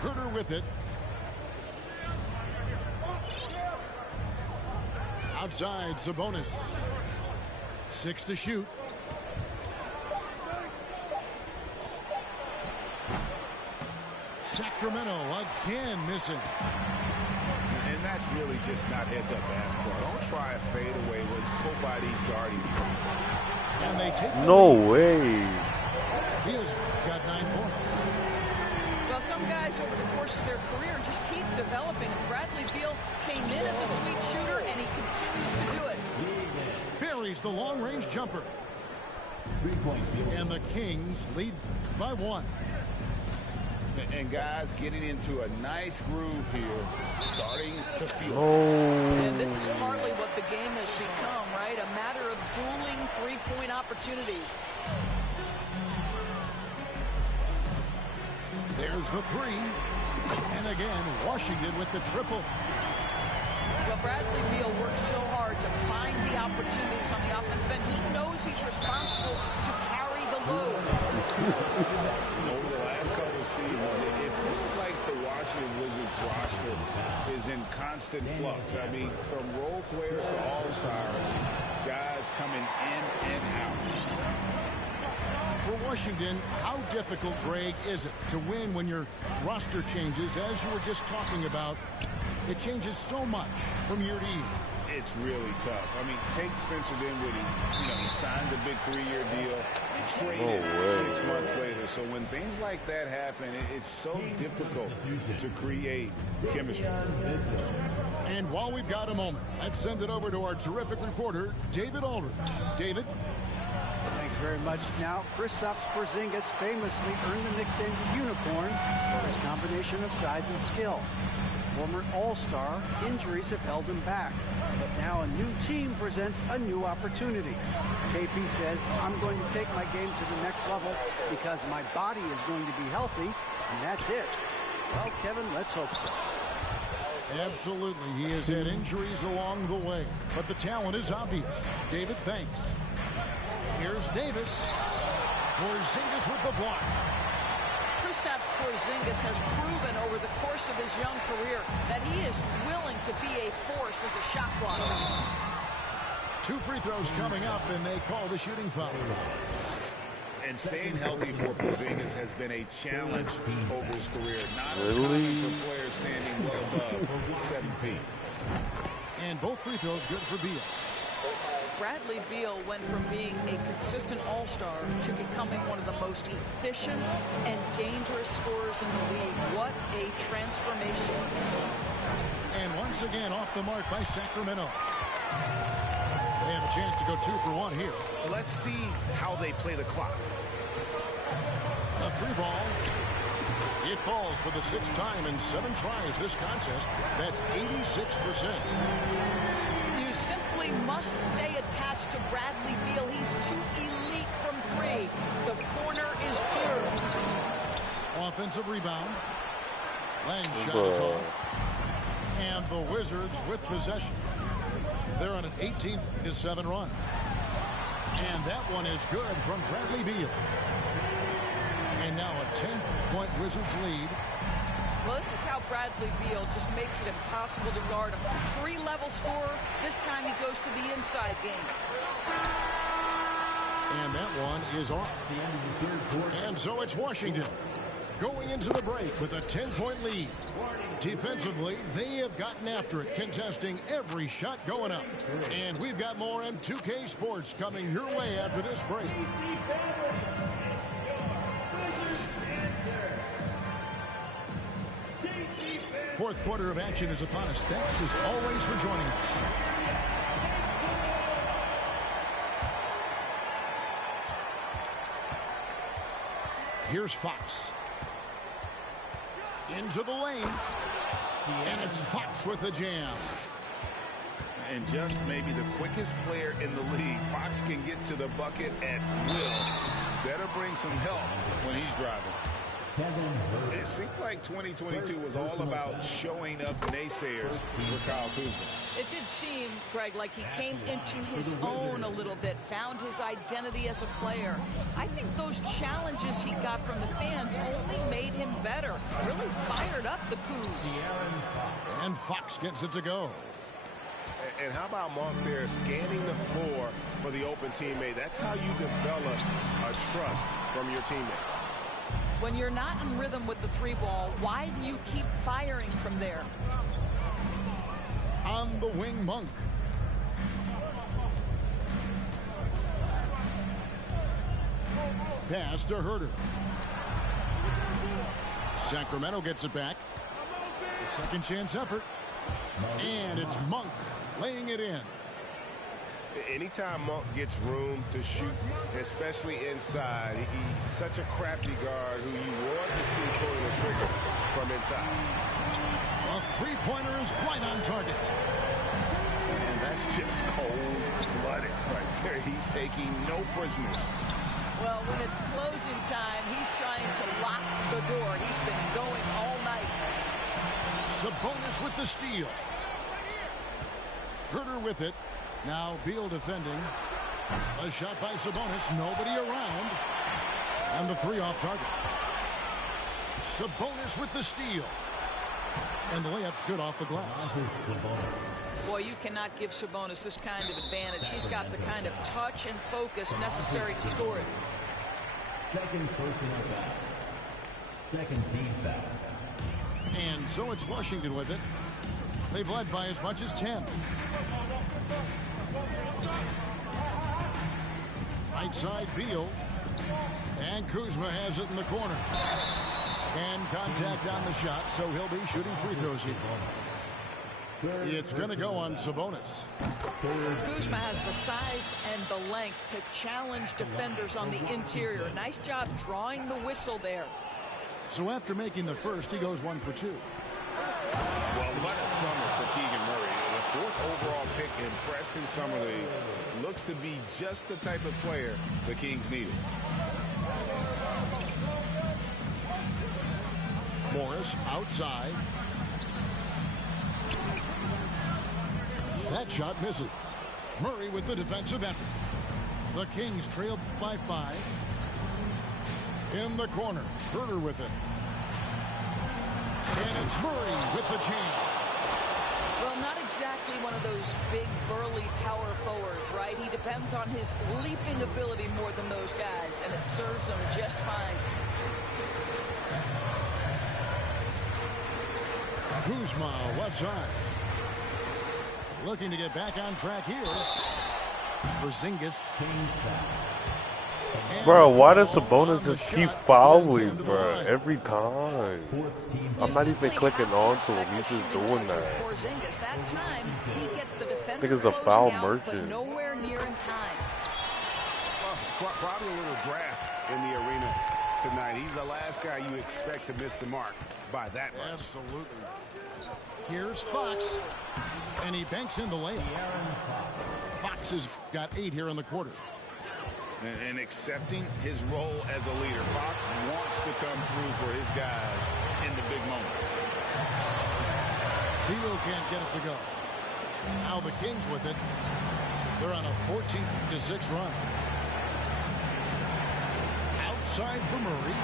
Herter with it. Outside, Sabonis. 6 to shoot. Sacramento again missing. And that's really just not heads-up basketball. Don't try a fadeaway when nobody's guarding you. And they take no way. Beal's got 9 points. Well, some guys over the course of their career just keep developing. And Bradley Beal came in as a sweet shooter, and he continues to do it. Buries the long-range jumper. And the Kings lead by 1. And guys getting into a nice groove here, starting to feel. And this is partly what the game has become, right? A matter of dueling three-point opportunities. There's the 3. And again, Washington with the triple. Well, Bradley Beal works so hard to find the opportunities on the offensive end. He knows he's responsible to carry the load. Over the last couple of seasons, it feels like the Washington Wizards roster is in constant flux. I mean, from role players to all-stars, guys coming in and out. For Washington, how difficult, Greg, is it to win when your roster changes, as you were just talking about? It changes so much from year to year. It's really tough. I mean, take Spencer Dinwiddie. He signs a big 3-year deal, traded 6 months later. So when things like that happen, it's so difficult to create chemistry. And while we've got a moment, let's send it over to our terrific reporter, David Aldridge. David? Thanks very much. Now, Kristaps Porzingis famously earned the nickname the Unicorn for his combination of size and skill. Former All-Star, injuries have held him back. But now a new team presents a new opportunity. KP says, I'm going to take my game to the next level because my body is going to be healthy, and that's it. Well, Kevin, let's hope so. Absolutely. He has had injuries along the way, but the talent is obvious. David, thanks. Here's Davis. Porzingis with the block. Kristaps Porzingis has proven over the course of his young career that he is willing to be a force as a shot blocker. 2 free throws coming up, and they call the shooting foul. And staying healthy for Porzingis has been a challenge over his career. Not uncommon for players standing well above 7 feet. And both free throws good for Beal. Bradley Beal went from being a consistent all-star to becoming one of the most efficient and dangerous scorers in the league. What a transformation. And once again off the mark by Sacramento. They have a chance to go 2 for 1 here. Well, let's see how they play the clock. A 3 ball. It falls for the 6th time in 7 tries this contest. That's 86%. You simply must stay attached to Bradley Beal. He's too elite from 3. The corner is clear. Offensive rebound. Lang shot is off. And the Wizards with possession. They're on an 18-7 run. And that one is good from Bradley Beal. And now a 10-point Wizards lead. Well, this is how Bradley Beal just makes it impossible to guard him. 3-level scorer. This time he goes to the inside game. And that one is off. The end of the third quarter. And so it's Washington going into the break with a 10-point lead. Defensively, they have gotten after it, contesting every shot going up. And we've got more M2K Sports coming your way after this break. Fourth quarter of action is upon us. Thanks as always for joining us. Here's Fox. Into the lane. And it's Fox with the jam. And just maybe the quickest player in the league. Fox can get to the bucket at will. Better bring some help when he's driving. It seemed like 2022 was all about showing up naysayers for Kyle Kuzma. It did seem, Greg, like he came into his own a little bit, found his identity as a player. I think those challenges he got from the fans only made him better, really fired up the Kuz. And Fox gets it to go. And how about Monk there scanning the floor for the open teammate? That's how you develop a trust from your teammates. When you're not in rhythm with the three ball, why do you keep firing from there? On the wing, Monk. Pass to Herter. Sacramento gets it back. A second chance effort. And it's Monk laying it in. Anytime Monk gets room to shoot, especially inside, he's such a crafty guard who you want to see pulling the trigger from inside. A three-pointer is right on target. And that's just cold-blooded right there. He's taking no prisoners. Well, when it's closing time, he's trying to lock the door. He's been going all night. Sabonis with the steal. Herter with it. Now Beal defending. A shot by Sabonis. Nobody around. And the three off target. Sabonis with the steal. And the layup's good off the glass. Boy, you cannot give Sabonis this kind of advantage. He's got the kind of touch and focus necessary to score it. Second personal foul. Second team foul. And so it's Washington with it. They've led by as much as 10. Right side, Beal. And Kuzma has it in the corner. And contact on the shot, so he'll be shooting free throws here. It's going to go on Sabonis. Kuzma has the size and the length to challenge defenders on the interior. Nice job drawing the whistle there. So after making the first, he goes 1 for 2. Well, what a summer for Keegan Murray. The fourth overall pick in Preston Summer League. Looks to be just the type of player the Kings needed. Morris outside. That shot misses. Murray with the defensive effort. The Kings trail by 5. In the corner, Herter with it. And it's Murray with the jam. Well, not exactly one of those big, burly power forwards, right? He depends on his leaping ability more than those guys, and it serves him just fine. Kuzma, left side. Looking to get back on track here. Porzingis. Bro, why does Sabonis just keep fouling, bro? Every time. I'm not even clicking on to him. He's just doing that. That time, he gets the defender I think it's a foul merchant. but nowhere near in time. Well, probably a little draft in the arena tonight. He's the last guy you expect to miss the mark by that much. Absolutely. Here's Fox. And he banks in the lane. Fox has got 8 here in the quarter. And accepting his role as a leader. Fox wants to come through for his guys in the big moments. Beal can't get it to go. Now the Kings with it. They're on a 14-6 run. Outside for Murray.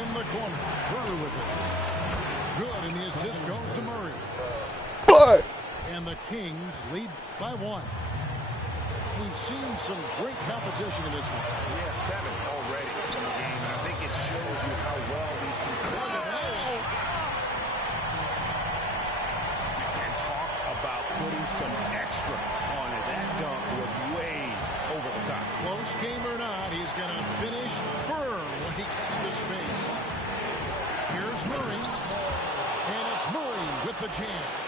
In the corner. Herter with it. Good, and the assist goes to Murray. But And the Kings lead by 1. we've seen some great competition in this one. Yeah, 7 already in the game, and I think it shows you how well these two teams. And talk about putting some extra on it. That dunk was way over the top. Close game or not, he's going to finish firm when he gets the space. Here's Murray, and it's Murray with the jam.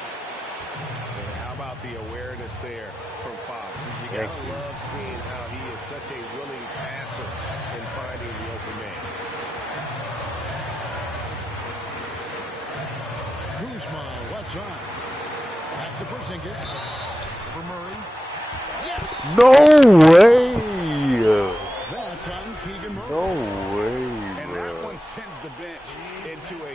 And how about the awareness there from Fox? You gotta love seeing how he is such a willing passer in finding the open man. Kuzma, left side. Back to Porzingis. For Murray. Yes! No way! That's on Keegan Murray. No way, and bro. That one sends the bench into a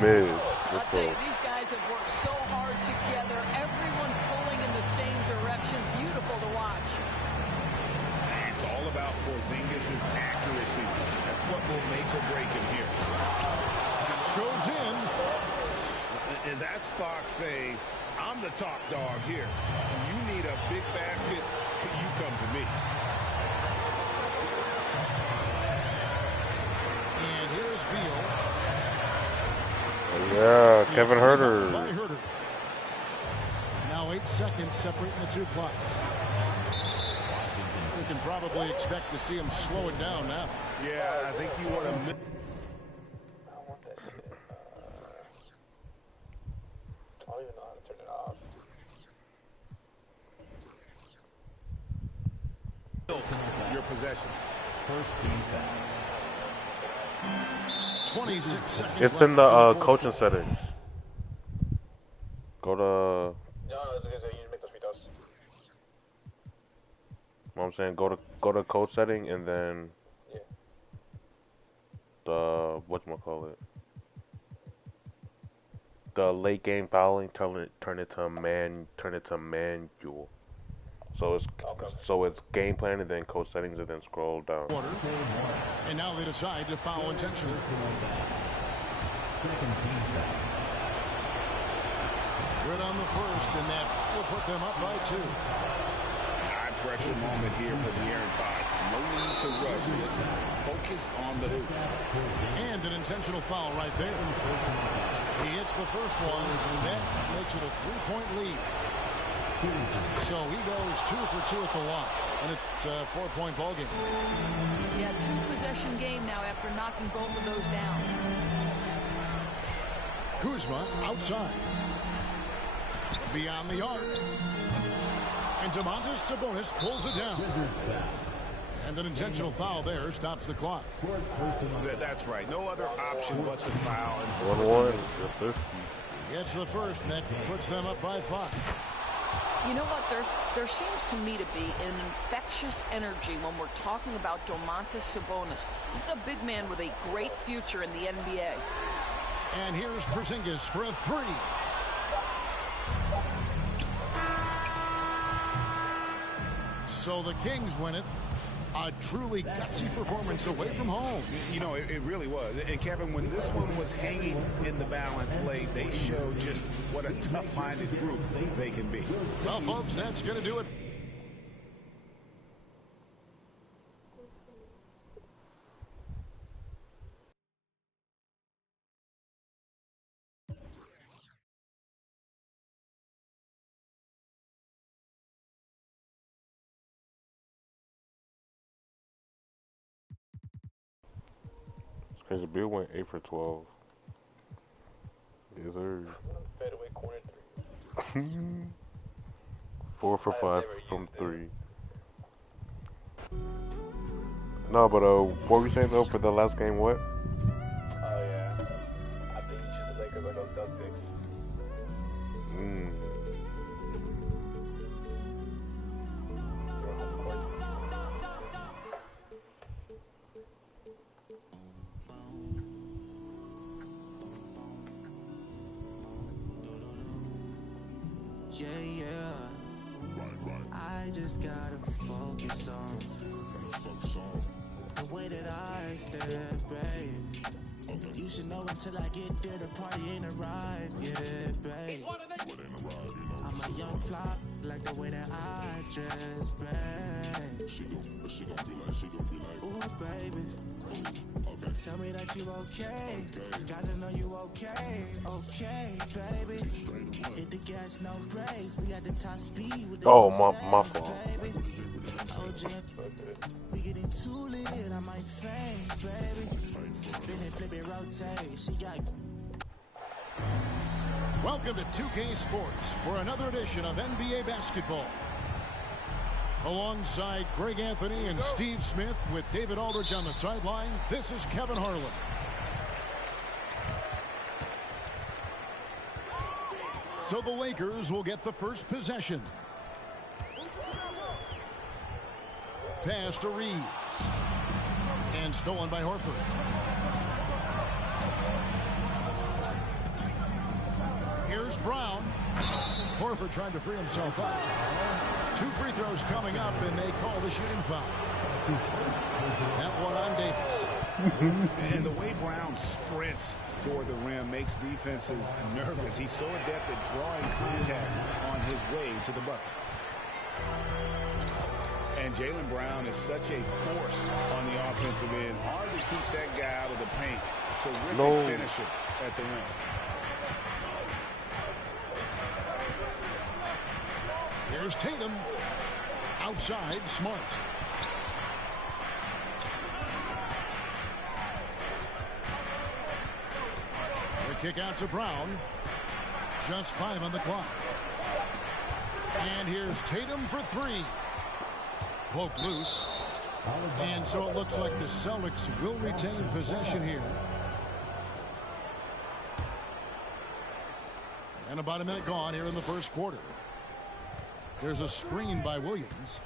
Miss. I'll tell you, these guys have worked so hard together. Everyone pulling in the same direction. Beautiful to watch. It's all about Porzingis' accuracy. That's what will make or break him here. This goes in. And that's Fox saying, I'm the top dog here. You need a big basket, you come to me. And here's Beal. Yeah, Kevin Herter. Now 8 seconds separating the two clocks. We can probably expect to see him slow it down now. Yeah, I think you want to... I don't want that shit. I don't even know how to turn it off. Your possessions. First team foul. 26 seconds It's left in the fourth coaching settings. Go to. No, it's because you need to make those free throws. What I'm saying, go to coach setting and then the whatchamacallit, the late game fouling, turn it to manual. So it's game plan and then coach settings and then scroll down. And now they decide to foul intentionally. Second team foul. Good on the first, and that will put them up by 2. High pressure moment here for the Aaron Fox. No need to rush, just focus on the hoop. And an intentional foul right there. He hits the first one, and that makes it a 3-point lead. So he goes 2 for 2 at the line, and it's a 4-point ball game. Yeah, 2-possession game now after knocking both of those down. Kuzma outside. Beyond the arc. And Domantas Sabonis pulls it down. And an intentional foul there stops the clock. That's right. No other option but to foul. 1-1. Gets the first, and that puts them up by 5. You know what? There seems to me to be an infectious energy when we're talking about Domantas Sabonis. This is a big man with a great future in the NBA. And here's Porzingis for a 3. So the Kings win it. A truly gutsy performance away from home. You know, it really was. And Kevin, when this one was hanging in the balance late, they showed just what a tough-minded group they can be. Well, folks, that's going to do it. Because Bill went 8 for 12. Yes, sir. Fadeaway corner 3. 4 for 5 from 3. No, but what were we saying though for the last game? What? Oh yeah. I think you choose the Lakers like those Celtics. Your home court. Yeah. I just gotta focus on the way that I stand, babe. You should know until I get there, the party ain't arrived, yeah, babe. I'm I'm a young fly, like the way that I dress, babe. She gon' be like, Ooh, baby. Tell me that you okay. Gotta know you okay. Okay, baby. Hit the gas, no brakes. We at the top speed with the Oh, my fault. baby. OG, we getting too lit. I might faint, baby. Spin it, flip it, rotate. She got. Welcome to 2K Sports for another edition of NBA basketball. Alongside Greg Anthony and Steve Smith with David Aldridge on the sideline, this is Kevin Harlan. So the Lakers will get the first possession. Pass to Reeves. And stolen by Horford. Here's Brown. Horford trying to free himself up. 2 free throws coming up, and they call the shooting foul. That one on Davis. And the way Brown sprints toward the rim makes defenses nervous. He's so adept at drawing contact on his way to the bucket. And Jaylen Brown is such a force on the offensive end. Hard to keep that guy out of the paint. Terrific finisher at the rim. Here's Tatum. Outside, Smart. The kick out to Brown. Just 5 on the clock. And here's Tatum for 3. Poke loose. And so it looks like the Celtics will retain possession here. And about a minute gone here in the first quarter. There's a screen by Williams.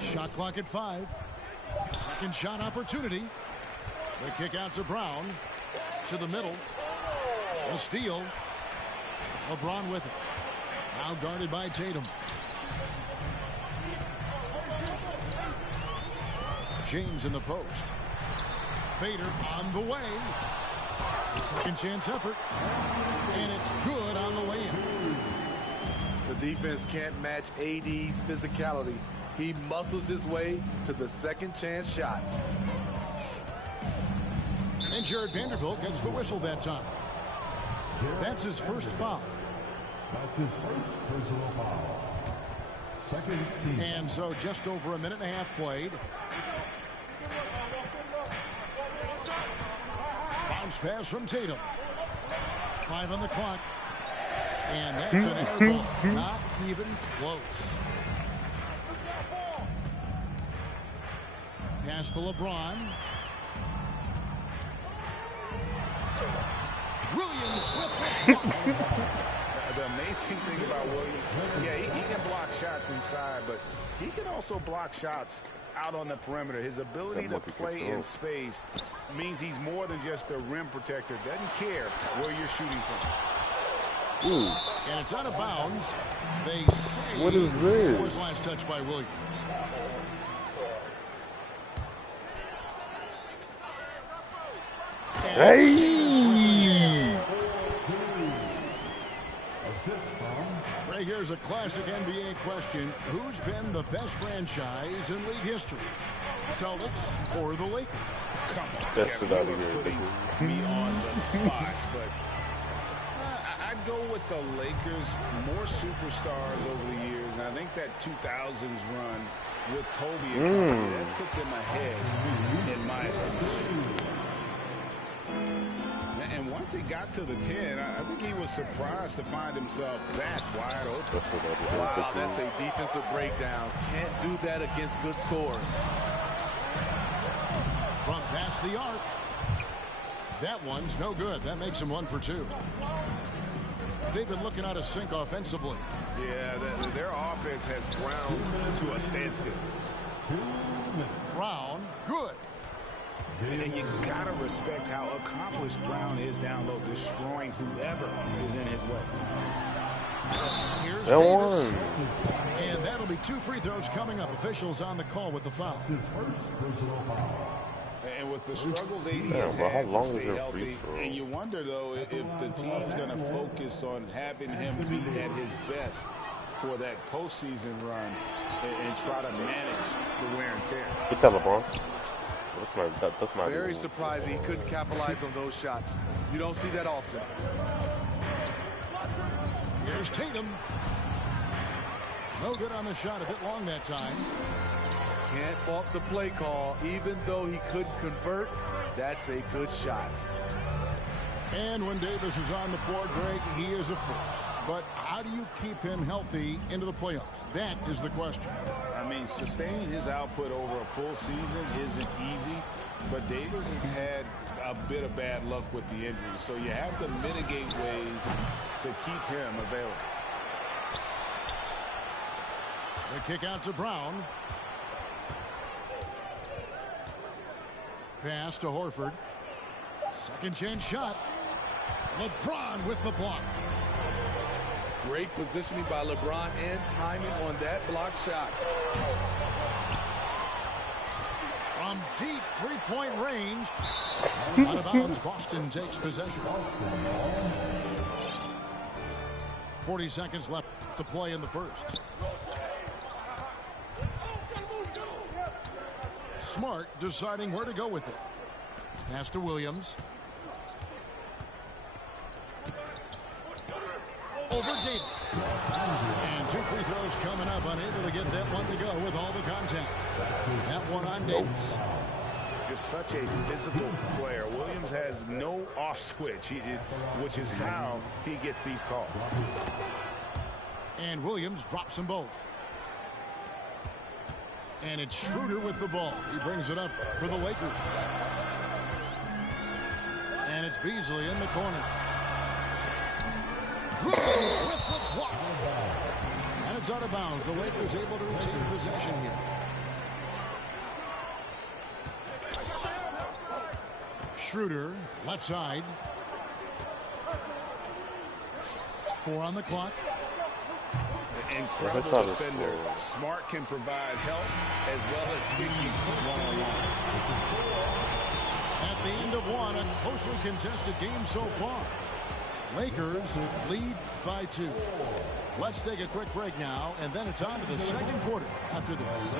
Shot clock at 5. Second shot opportunity. The kick out to Brown. To the middle. A steal. LeBron with it. Now guarded by Tatum. James in the post. Fader on the way. Second chance effort. And it's good on the way in. The defense can't match AD's physicality. He muscles his way to the second chance shot. And Jared Vanderbilt gets the whistle that time. That's his first foul. That's his first personal foul. Second team. And so just over a minute and a half played. Bounce pass from Tatum. 5 on the clock. And that's an air ball. Not even close. Pass to LeBron. Williams with it. The amazing thing about Williams, yeah, he can block shots inside, but he can also block shots out on the perimeter. His ability to play in space means he's more than just a rim protector. Doesn't care where you're shooting from. Ooh. And it's out of bounds. They say what is this? Was last touch by Williams. Hey! Right here's a classic NBA question. Who's been the best franchise in league history? Celtics or the Lakers? Come on, That's Kevin, what you were putting me on the spot, but I'd go with the Lakers. More superstars over the years, and I think that 2000s run with Kobe and company, that put them ahead in my estimation. And once he got to the 10, I think he was surprised to find himself that wide open. Wow, that's a defensive breakdown. Can't do that against good scores. From past the arc. That one's no good. That makes him 1 for 2. They've been looking out of sync offensively. Yeah, their offense has ground to a standstill. Brown, good. And you gotta respect how accomplished Brown is down low, destroying whoever is in his way. Here's Davis. And that'll be 2 free throws coming up. Officials on the call with the foul. His first personal foul. And with the struggles AD has had to stay healthy, and you wonder, though, if the team's going to focus on having him be at his best for that postseason run and try to manage the wear and tear. Good job, LeBron. That's my Very surprised he couldn't capitalize on those shots. You don't see that often. Here's Tatum. No good on the shot, a bit long that time. Can't fault the play call. Even though he couldn't convert, that's a good shot. And when Davis is on the floor, Greg, he is a force. But how do you keep him healthy into the playoffs? That is the question. I mean, sustaining his output over a full season isn't easy, but Davis has had a bit of bad luck with the injury, so you have to mitigate ways to keep him available. The kick out to Brown. Pass to Horford. Second chance shot. LeBron with the block. Great positioning by LeBron and timing on that block shot. From deep three-point range. Out of bounds, Boston takes possession. 40 seconds left to play in the first. Smart deciding where to go with it. Pass to Williams. Over Davis. And 2 free throws coming up. Unable to get that one to go with all the contact. That one on Davis. Just such a physical player. Williams has no off switch, which is how he gets these calls. And Williams drops them both. And it's Schroeder with the ball. He brings it up for the Lakers. And it's Beasley in the corner. Williams with the block. And it's out of bounds. The Lakers able to retain possession here. Schroeder, left side. 4 on the clock. Incredible defender. Smart can provide help as well as sticky one-on-one. At the end of one, a closely contested game so far. Lakers lead by 2. Let's take a quick break now, and then it's on to the second quarter after this.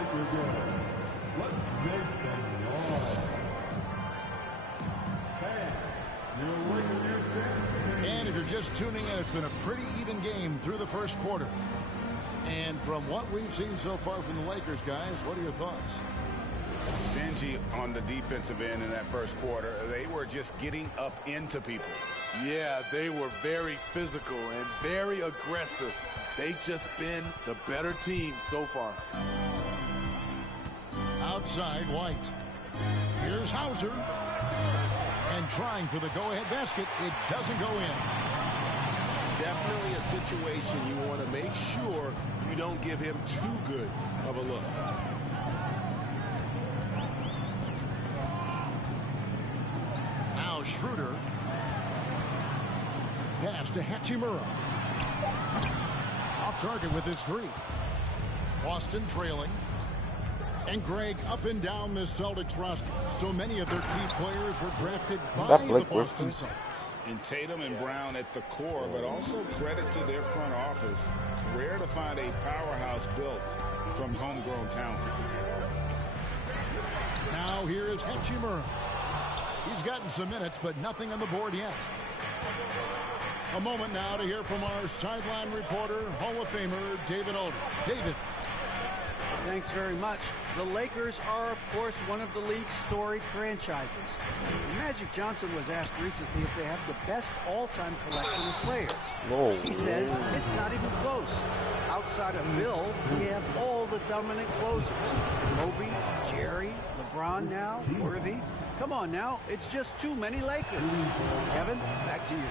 And if you're just tuning in, it's been a pretty even game through the first quarter. And from what we've seen so far from the Lakers, guys, what are your thoughts? Stingy on the defensive end in that first quarter. They were just getting up into people. Yeah, they were very physical and very aggressive. They've just been the better team so far. Outside, White. Here's Hauser. And trying for the go-ahead basket. It doesn't go in. Definitely a situation you want to make sure you don't give him too good of a look. Now Schroeder. Pass to Hachimura. Off target with his 3. Boston trailing. And Greg, up and down this Celtics roster, so many of their key players were drafted by the Boston Celtics. And Tatum and Brown at the core, but also credit to their front office. Rare to find a powerhouse built from homegrown talent. Now here is Hachimura. He's gotten some minutes, but nothing on the board yet. A moment now to hear from our sideline reporter, Hall of Famer David Aldridge. David. Thanks very much. The Lakers are, of course, one of the league's storied franchises. Magic Johnson was asked recently if they have the best all-time collection of players. Whoa. He says it's not even close. Outside of Bill, we have all the dominant closers. Kobe, Jerry, LeBron now, Worthy. Come on now, it's just too many Lakers. Kevin, back to you.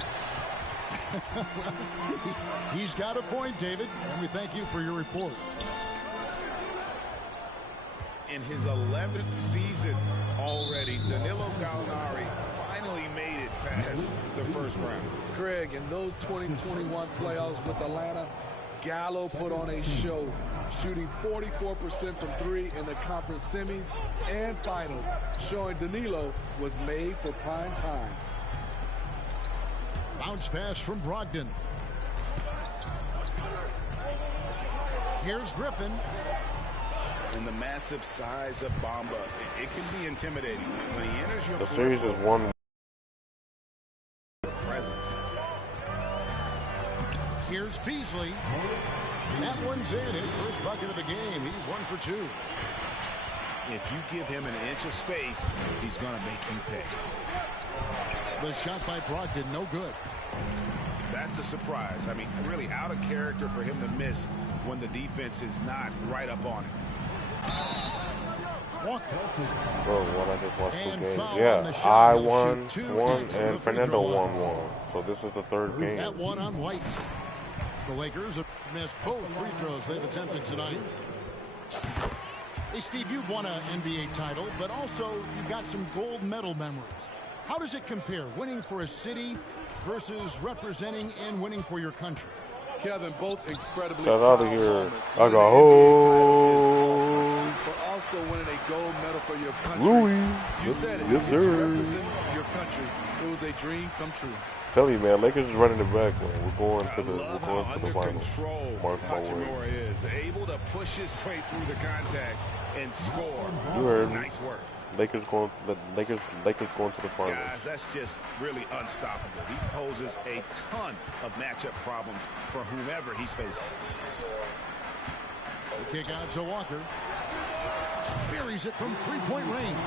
He's got a point, David, and we thank you for your report. In his 11th season already, Danilo Gallinari finally made it past the first round. Craig, in those 2021 playoffs with Atlanta, Gallo put on a show, shooting 44% from 3 in the conference semis and finals, showing Danilo was made for prime time. Bounce pass from Brogdon. Here's Griffin. And the massive size of Bamba, it can be intimidating. When he enters your The series is 1. presence. Here's Beasley. That one's in. His first bucket of the game. He's 1 for 2. If you give him an inch of space, he's going to make you pay. The shot by Brogdon, no good. That's a surprise. I mean, really out of character for him to miss when the defense is not right up on him. Walker. Bro, what I just watched And 2 games. foul on Yeah, the shot. I He'll won shoot 2 one hits from and the free Fernando throw won line. 1. So this is the 3rd game. That one on White. The Lakers have missed both free throws they've attempted tonight. Hey, Steve, you've won an NBA title, but also you've got some gold medal memories. How does it compare, winning for a city versus representing and winning for your country? Kevin, both incredibly Get out of proud here. moments. I Winning got an home. NBA title is awesome, but also winning a gold medal for your country. Louis. You said it. Yes, If sir. you represent your country, it was a dream come true. Tell you, man, Lakers is running it back, man. We're going I to the love how under finals. control Mark my words. Hachimura is. Able to push his way through the contact and score. You heard me. Nice work. Lakers going to the finals. Guys, that's just really unstoppable. He poses a ton of matchup problems for whomever he's facing. The kick out to Walker. Buries it from three-point range.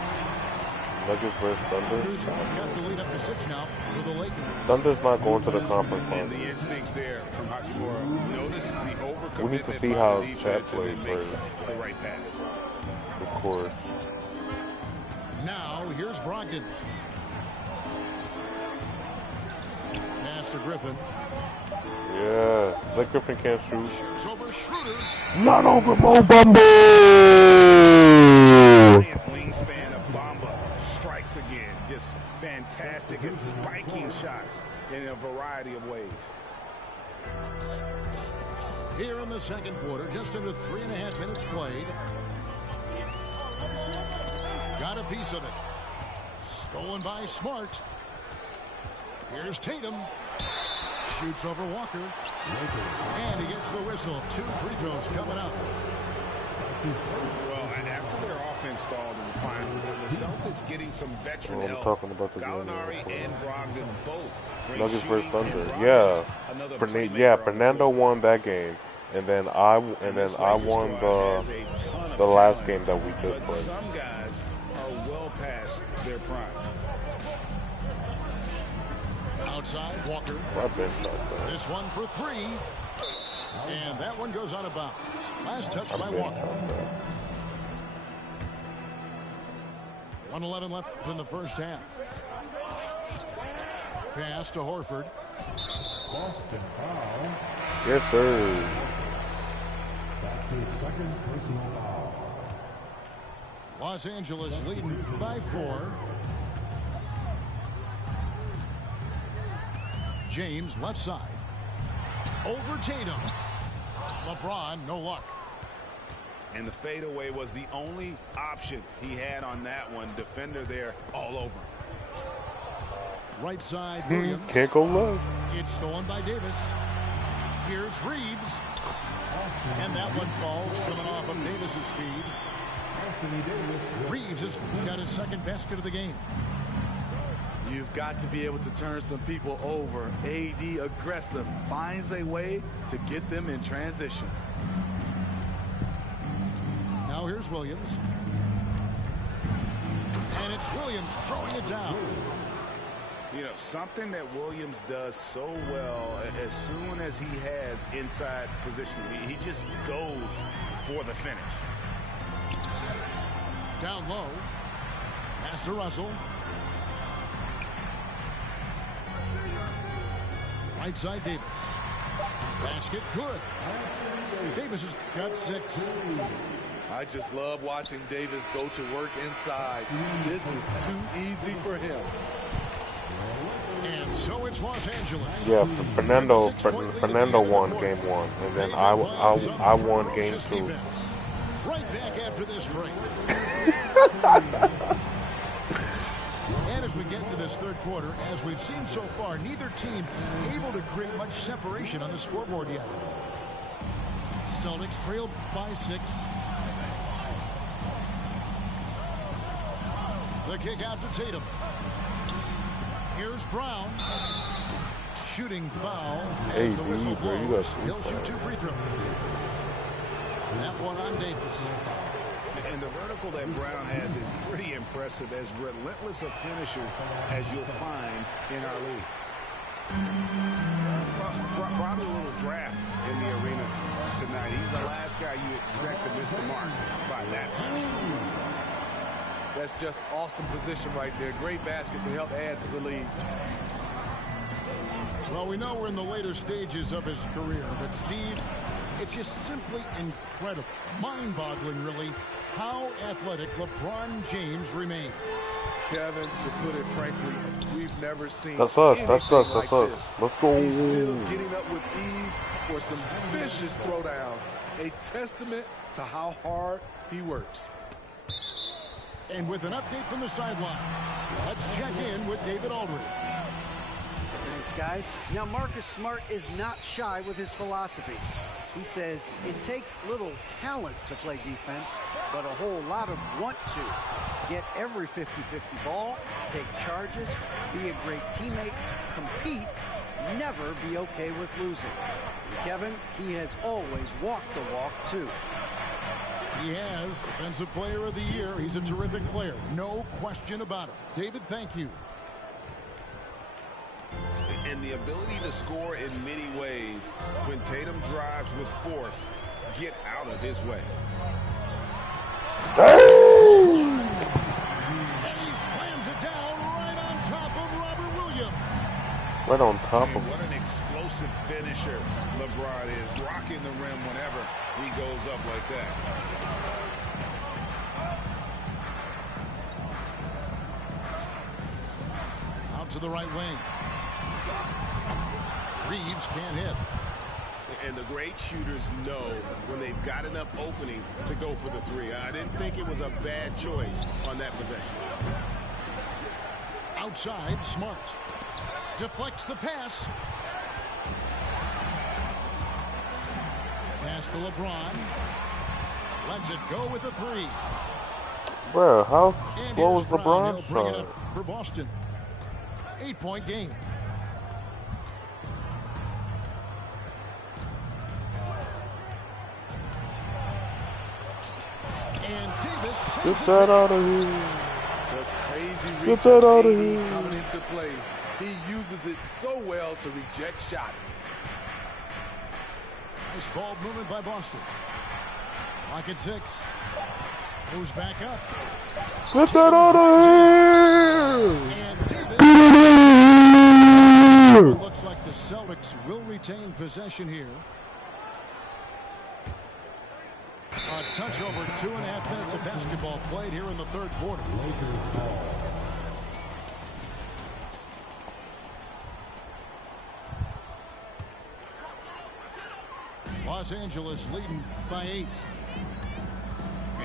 Lakers versus Thunder. Lakers got the lead up to 6 now for the Lakers. Thunder's not going to the conference And finals. the instincts there from Hachimura. Notice the overcommitment. We need to see by how the Chat defense and plays then makes first. the right pass. Of course. Now, here's Brogdon. Pass to Griffin. Yeah. Blake Griffin can't shoot. Shoots over Schroeder. Not over Mo Bamba! Wingspan of Bamba strikes again. Just fantastic and spiking shots in a variety of ways. Here in the second quarter, just under 3.5 minutes played. Got a piece of it. Stolen by Smart. Here's Tatum. Shoots over Walker. And he gets the whistle. 2 free throws coming up. Well, and after their offense stalled in the finals, the Celtics getting some veteran I'm help. talking about the Gallinari game. and Brogdon both. bring Nuggets shooting versus Thunder. and Yeah. another Yeah, playmaker on the Fernando floor. won that game. And then I won Lakers the squad has a ton of last talent, game that we but just played. some guys are well past their prime. Outside, Walker. I've been shot there. This one for 3. And that one goes out of bounds. Last touch by I've been Walker. shot there. 1:11 left in the first half. Pass to Horford. Boston foul. Yes, sir. That's his second personal foul. Los Angeles leading by 4. James left side. Over Tatum. LeBron, no luck. And the fadeaway was the only option he had on that one. Defender there all over him. Right side, Williams. Can't go left. It's stolen by Davis. Here's Reeves. And that one falls coming off of Davis's feed. Reeves has got his second basket of the game. You've got to be able to turn some people over. AD aggressive, finds a way to get them in transition. Now here's Williams. And it's Williams throwing it down. You know, something that Williams does so well as soon as he has inside position, he just goes for the finish. Down low. Pass to Russell. Right side, Davis. Basket, good. Davis has got 6. I just love watching Davis go to work inside. This is too easy for him. And so it's Los Angeles. Yeah, Fernando won game 1, and then I won game 2. Right back after this break. And as we get into this third quarter, as we've seen so far, neither team able to create much separation on the scoreboard yet. Celtics trail by 6. The kick out to Tatum. Here's Brown. Shooting foul as the whistle blows. He'll shoot 2 free throws. That one on Davis. And the vertical that Brown has is pretty impressive, as relentless a finisher as you'll find in our league. Probably a little draft in the arena tonight. He's the last guy you expect to miss the mark by that finish. That's just awesome position right there. Great basket to help add to the lead. Well, we know we're in the later stages of his career, but Steve, it's just simply incredible, mind-boggling, really, how athletic LeBron James remains. Kevin, to put it frankly, we've never seen that's us. That's us. Like That's us. this. Let's go. He's still getting up with ease for some vicious throwdowns. A testament to how hard he works. And with an update from the sidelines, let's check in with David Aldridge. Thanks, guys. Now, Marcus Smart is not shy with his philosophy. He says it takes little talent to play defense, but a whole lot of want to. Get every 50-50 ball, take charges, be a great teammate, compete, never be okay with losing. And Kevin, he has always walked the walk, too. He has Defensive Player of the Year. He's a terrific player. No question about it. David, thank you. And the ability to score in many ways when Tatum drives with force, get out of his way. And he slams it down right on top of Robert Williams. Right on top of him. What an explosive finisher LeBron is, rocking the rim whenever he goes up like that. Out to the right wing. Reeves can't hit. And the great shooters know when they've got enough opening to go for the three. I didn't think it was a bad choice on that possession. Outside, Smart. Deflects the pass. Pass to LeBron. Lets it go with a 3. Bro, how And slow here's is Brown. LeBron? He'll bring it up for Boston. 8-point game. And Davis sends Get that out of here. The crazy Get that out of KD here. coming into play. He uses it so well to reject shots. Nice ball movement by Boston. Lock at 6. Moves back up. Get that out of here. And Davis. It looks like the Celtics will retain possession here. A touch over 2.5 minutes of basketball played here in the third quarter. Los Angeles leading by 8.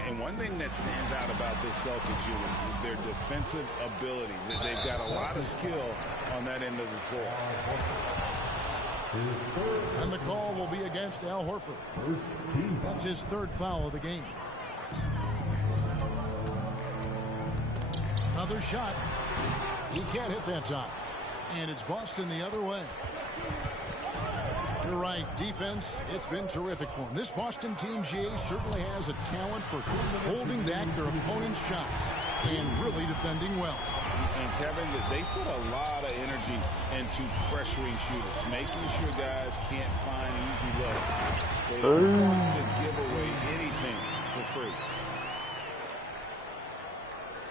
And one thing that stands out about this Celtics unit is their defensive abilities. They've got a lot of skill on that end of the floor. And the call will be against Al Horford. That's his 3rd foul of the game. Another shot. He can't hit that time. And it's Boston the other way. You're right. Defense, it's been terrific for him. This Boston team, GA, certainly has a talent for holding back their opponent's shots and really defending well. And Kevin, they put a lot of energy into pressuring shooters, making sure guys can't find easy looks. They don't want to give away anything for free.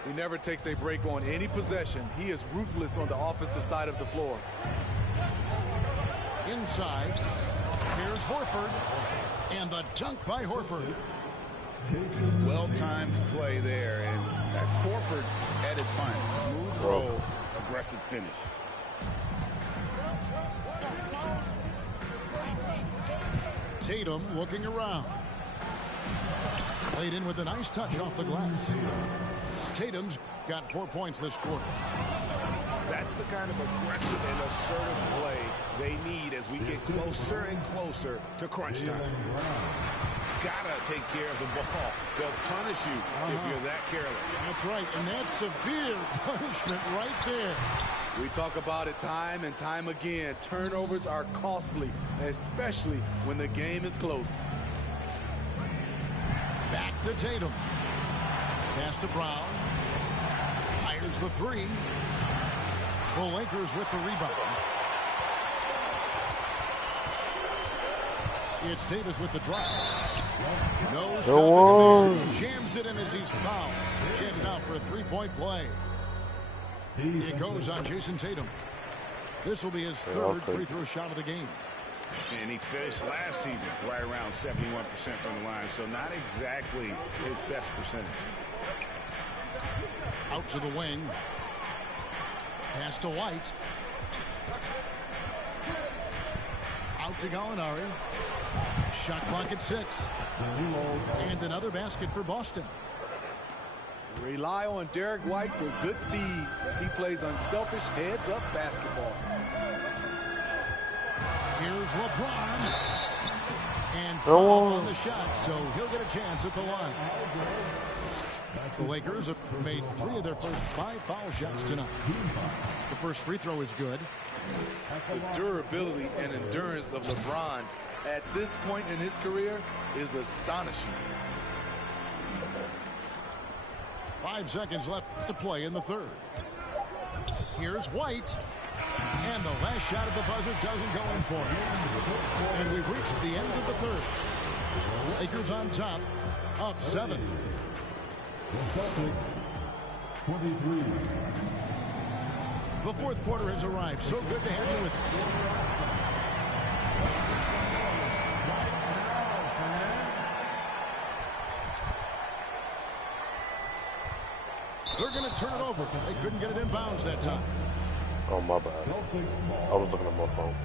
He never takes a break on any possession. He is ruthless on the offensive side of the floor. Inside, here's Horford, and the dunk by Horford. Well-timed play there, and that's Horford at his finest. Smooth roll, aggressive finish. Tatum looking around. Played in with a nice touch off the glass. Tatum's got 4 points this quarter. That's the kind of aggressive and assertive play they need as we get closer and closer to crunch time. Gotta take care of the ball. They'll punish you if you're that careless. That's right, and that's severe punishment right there. We talk about it time and time again. Turnovers are costly, especially when the game is close. Back to Tatum. Pass to Brown. Fires the three. The Lakers with the rebound. It's Davis with the drive. No stopping him. Jams it in as he's fouled. Chance now for a three-point play. It goes on Jason Tatum. This will be his third free throw shot of the game. And he finished last season right around 71% from the line, so not exactly his best percentage. Out to the wing. Pass to White. Out to Gallinari. Shot clock at 6. And another basket for Boston. Rely on Derek White for good feeds. He plays unselfish heads-up basketball. Here's LeBron. And foul on the shot, so he'll get a chance at the line. The Lakers have made 3 of their first 5 foul shots tonight. The first free throw is good. The durability and endurance of LeBron at this point in his career is astonishing. 5 seconds left to play in the third. Here's White. And the last shot of the buzzer doesn't go in for him. And we've reached the end of the third. Lakers on top, up 7. The Celtics, 23. The fourth quarter has arrived. So good to have you with us. They're going to turn it over. They couldn't get it in bounds that time. Oh, my bad. I was looking at my phone.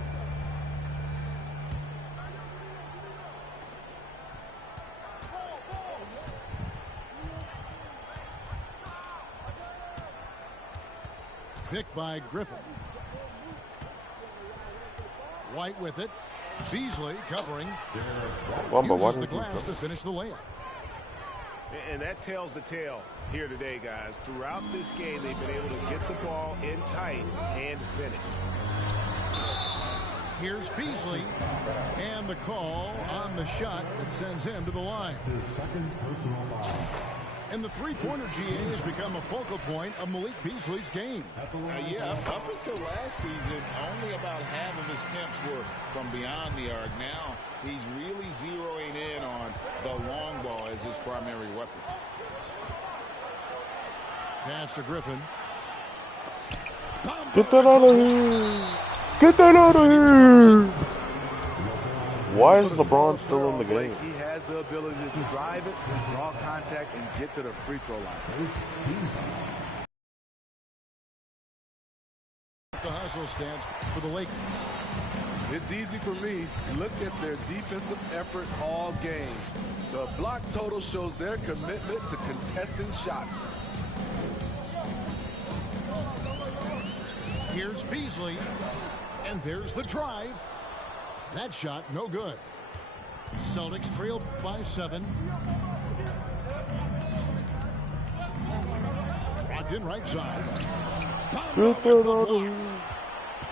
Picked by Griffin. White with it. Beasley covering. Uses the glass to finish the layup. And that tells the tale here today, guys. Throughout this game, they've been able to get the ball in tight and finish. Here's Beasley. And the call on the shot that sends him to the line. His second personal foul. And the three-pointer GA has become a focal point of Malik Beasley's game. Yeah, up until last season, only about half of his attempts were from beyond the arc. Now he's really zeroing in on the long ball as his primary weapon. Pass to Griffin. Get that out of here! Get that out of here! Why is LeBron still in the game? He has the ability to drive it, draw contact, and get to the free throw line. The hustle stance for the Lakers. It's easy for me. Look at their defensive effort all game. The block total shows their commitment to contesting shots. Here's Beasley. And there's the drive. That shot, no good. Celtics trail by 7. Locked in right side.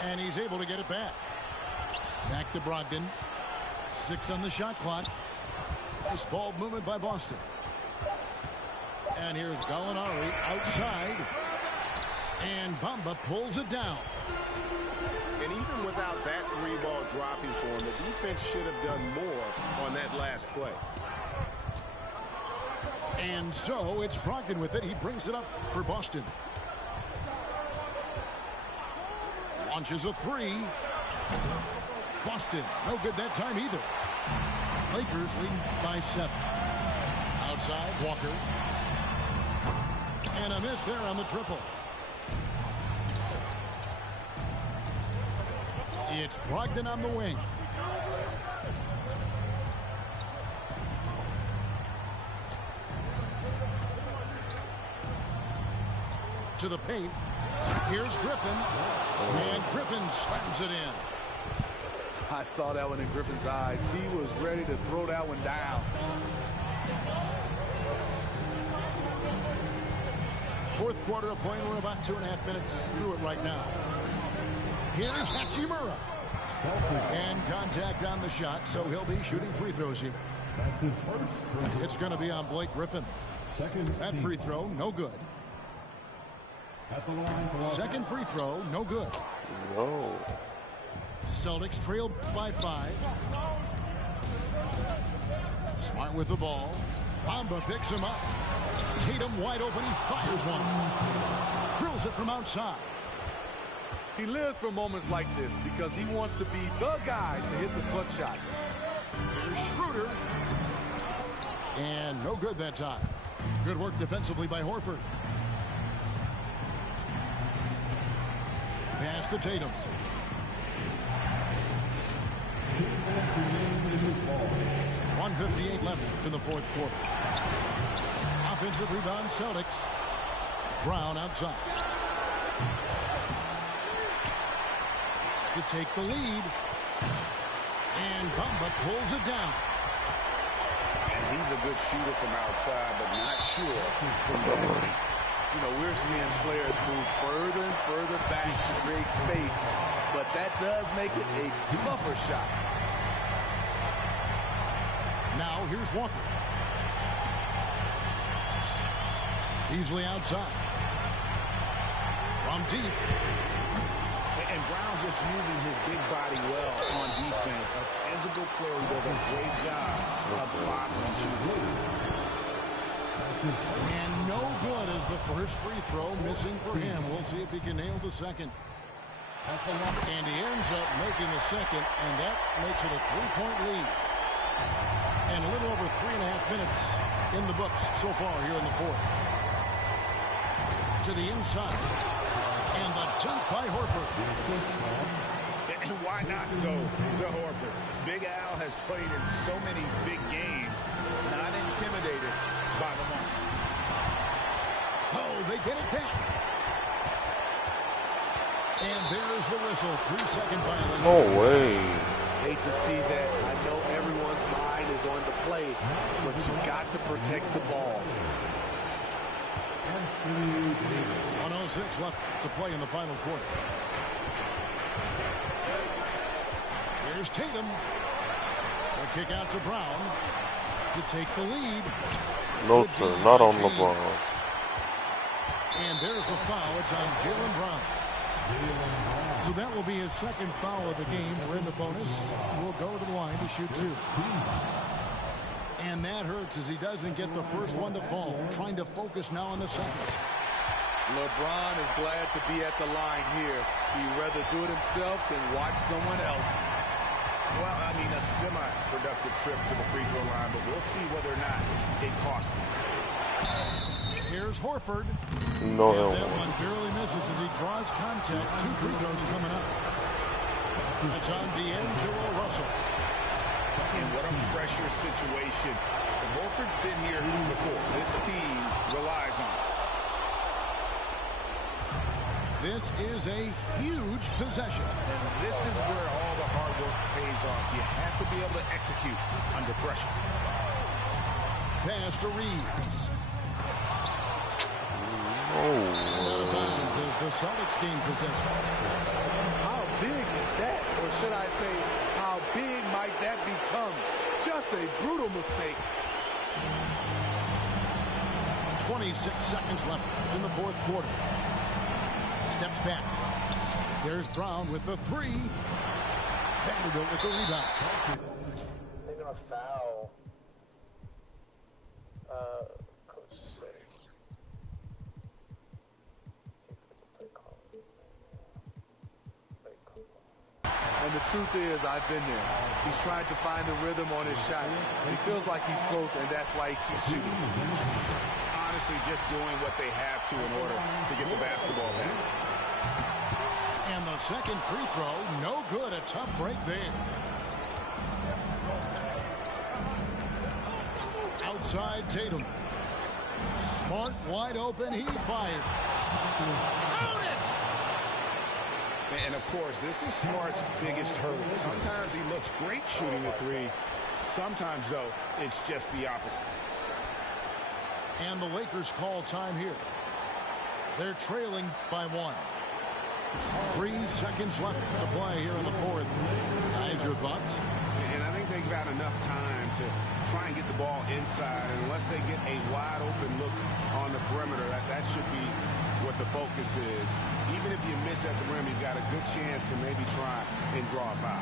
And he's able to get it back. Back to Brogdon. 6 on the shot clock. Nice ball movement by Boston. And here's Gallinari outside. And Bamba pulls it down. And even without that 3-ball dropping for him, the defense should have done more on that last play. And so it's Brogdon with it. He brings it up for Boston. Launches a 3. Boston, no good that time either. Lakers lead by 7. Outside, Walker. And a miss there on the triple. It's Brogdon on the wing. To the paint. Here's Griffin. And Griffin slams it in. I saw that one in Griffin's eyes. He was ready to throw that one down. Fourth quarter of play. We're about 2.5 minutes through it right now. Here's Hachimura. And contact on the shot, so he'll be shooting free throws here. That's his first. It's going to be on Blake Griffin. That free throw, no good. At the line for second free throw, no good. No. Celtics trail by 5. Smart with the ball. Bamba picks him up. Tatum wide open. He fires one. Drills it from outside. He lives for moments like this because he wants to be the guy to hit the clutch shot. Here's Schroeder. And no good that time. Good work defensively by Horford. Pass to Tatum. 1:58 left in the fourth quarter. Offensive rebound, Celtics. Brown outside. To take the lead. And Bamba pulls it down. And he's a good shooter from outside, but not sure from there. You know, we're seeing players move further and further back to create space, but that does make it a tougher shot. Now here's Walker. Easily outside. From deep. And Brown just using his big body well on defense. A physical player who does a great job of bothering you. And no good as the first free throw missing for him. We'll see if he can nail the second. And he ends up making the second, and that makes it a 3-point lead. And a little over 3.5 minutes in the books so far here in the fourth. To the inside. And the jump by Horford. And why not go to Horford? Big Al has played in so many big games, not intimidated by the moment. Oh, they get it back. And there's the whistle. 3-second violation. No way. Hate to see that. I know everyone's mind is on the play, but you got to protect the ball. 1:06 left to play in the final quarter. Here's Tatum. The kick out to Brown to take the lead. No, sir, not on LeBron. And there's the foul. It's on Jaylen Brown. So that will be his second foul of the game. We're in the bonus. We'll go to the line to shoot 2. And that hurts as he doesn't get the first one to fall. Trying to focus now on the second. LeBron is glad to be at the line here. He'd rather do it himself than watch someone else. Well, I mean, a semi-productive trip to the free throw line, but we'll see whether or not it costs him. Here's Horford. No, and that one barely misses as he draws contact. 2 free throws coming up. It's on D'Angelo Russell. And what a pressure situation. Horford's been here before. This team relies on it. This is a huge possession. And this is where all the hard work pays off. You have to be able to execute under pressure. Pass to Reeves. Oh. As the Celtics gain possession. How big is that? Or should I say, how big might that become? Just a brutal mistake. 26 seconds left in the fourth quarter. Steps back. There's Brown with the 3. Vanderbilt with the rebound. They're going to foul Coach Six. And the truth is, I've been there. He's trying to find the rhythm on his shot. He feels like he's close, and that's why he keeps shooting. Honestly, just doing what they have to in order to get the basketball back. And the second free throw, no good. A tough break there. Outside Tatum. Smart, wide open, he fires. Count it! And, of course, this is Smart's biggest hurdle. Sometimes he looks great shooting the three. Sometimes, though, it's just the opposite. And the Lakers call time here. They're trailing by 1. 3 seconds left to play here in the fourth. Guys, your thoughts? And I think they've got enough time to try and get the ball inside. And unless they get a wide open look on the perimeter, that should be what the focus is. Even if you miss at the rim, you've got a good chance to maybe try and draw a foul.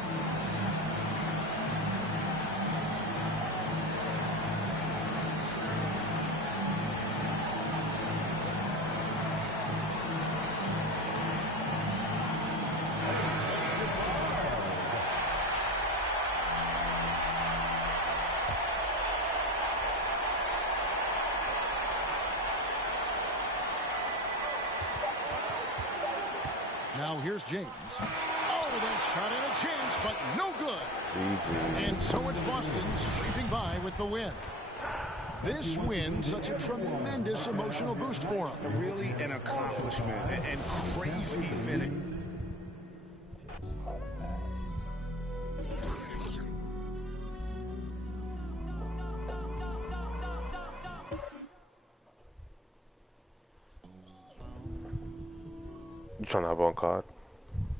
Now here's James. Oh, that shot interchanged, but no good. And so it's Boston sweeping by with the win. This win, such a tremendous emotional boost for them. Really an accomplishment and crazy finish. You trying to have on card?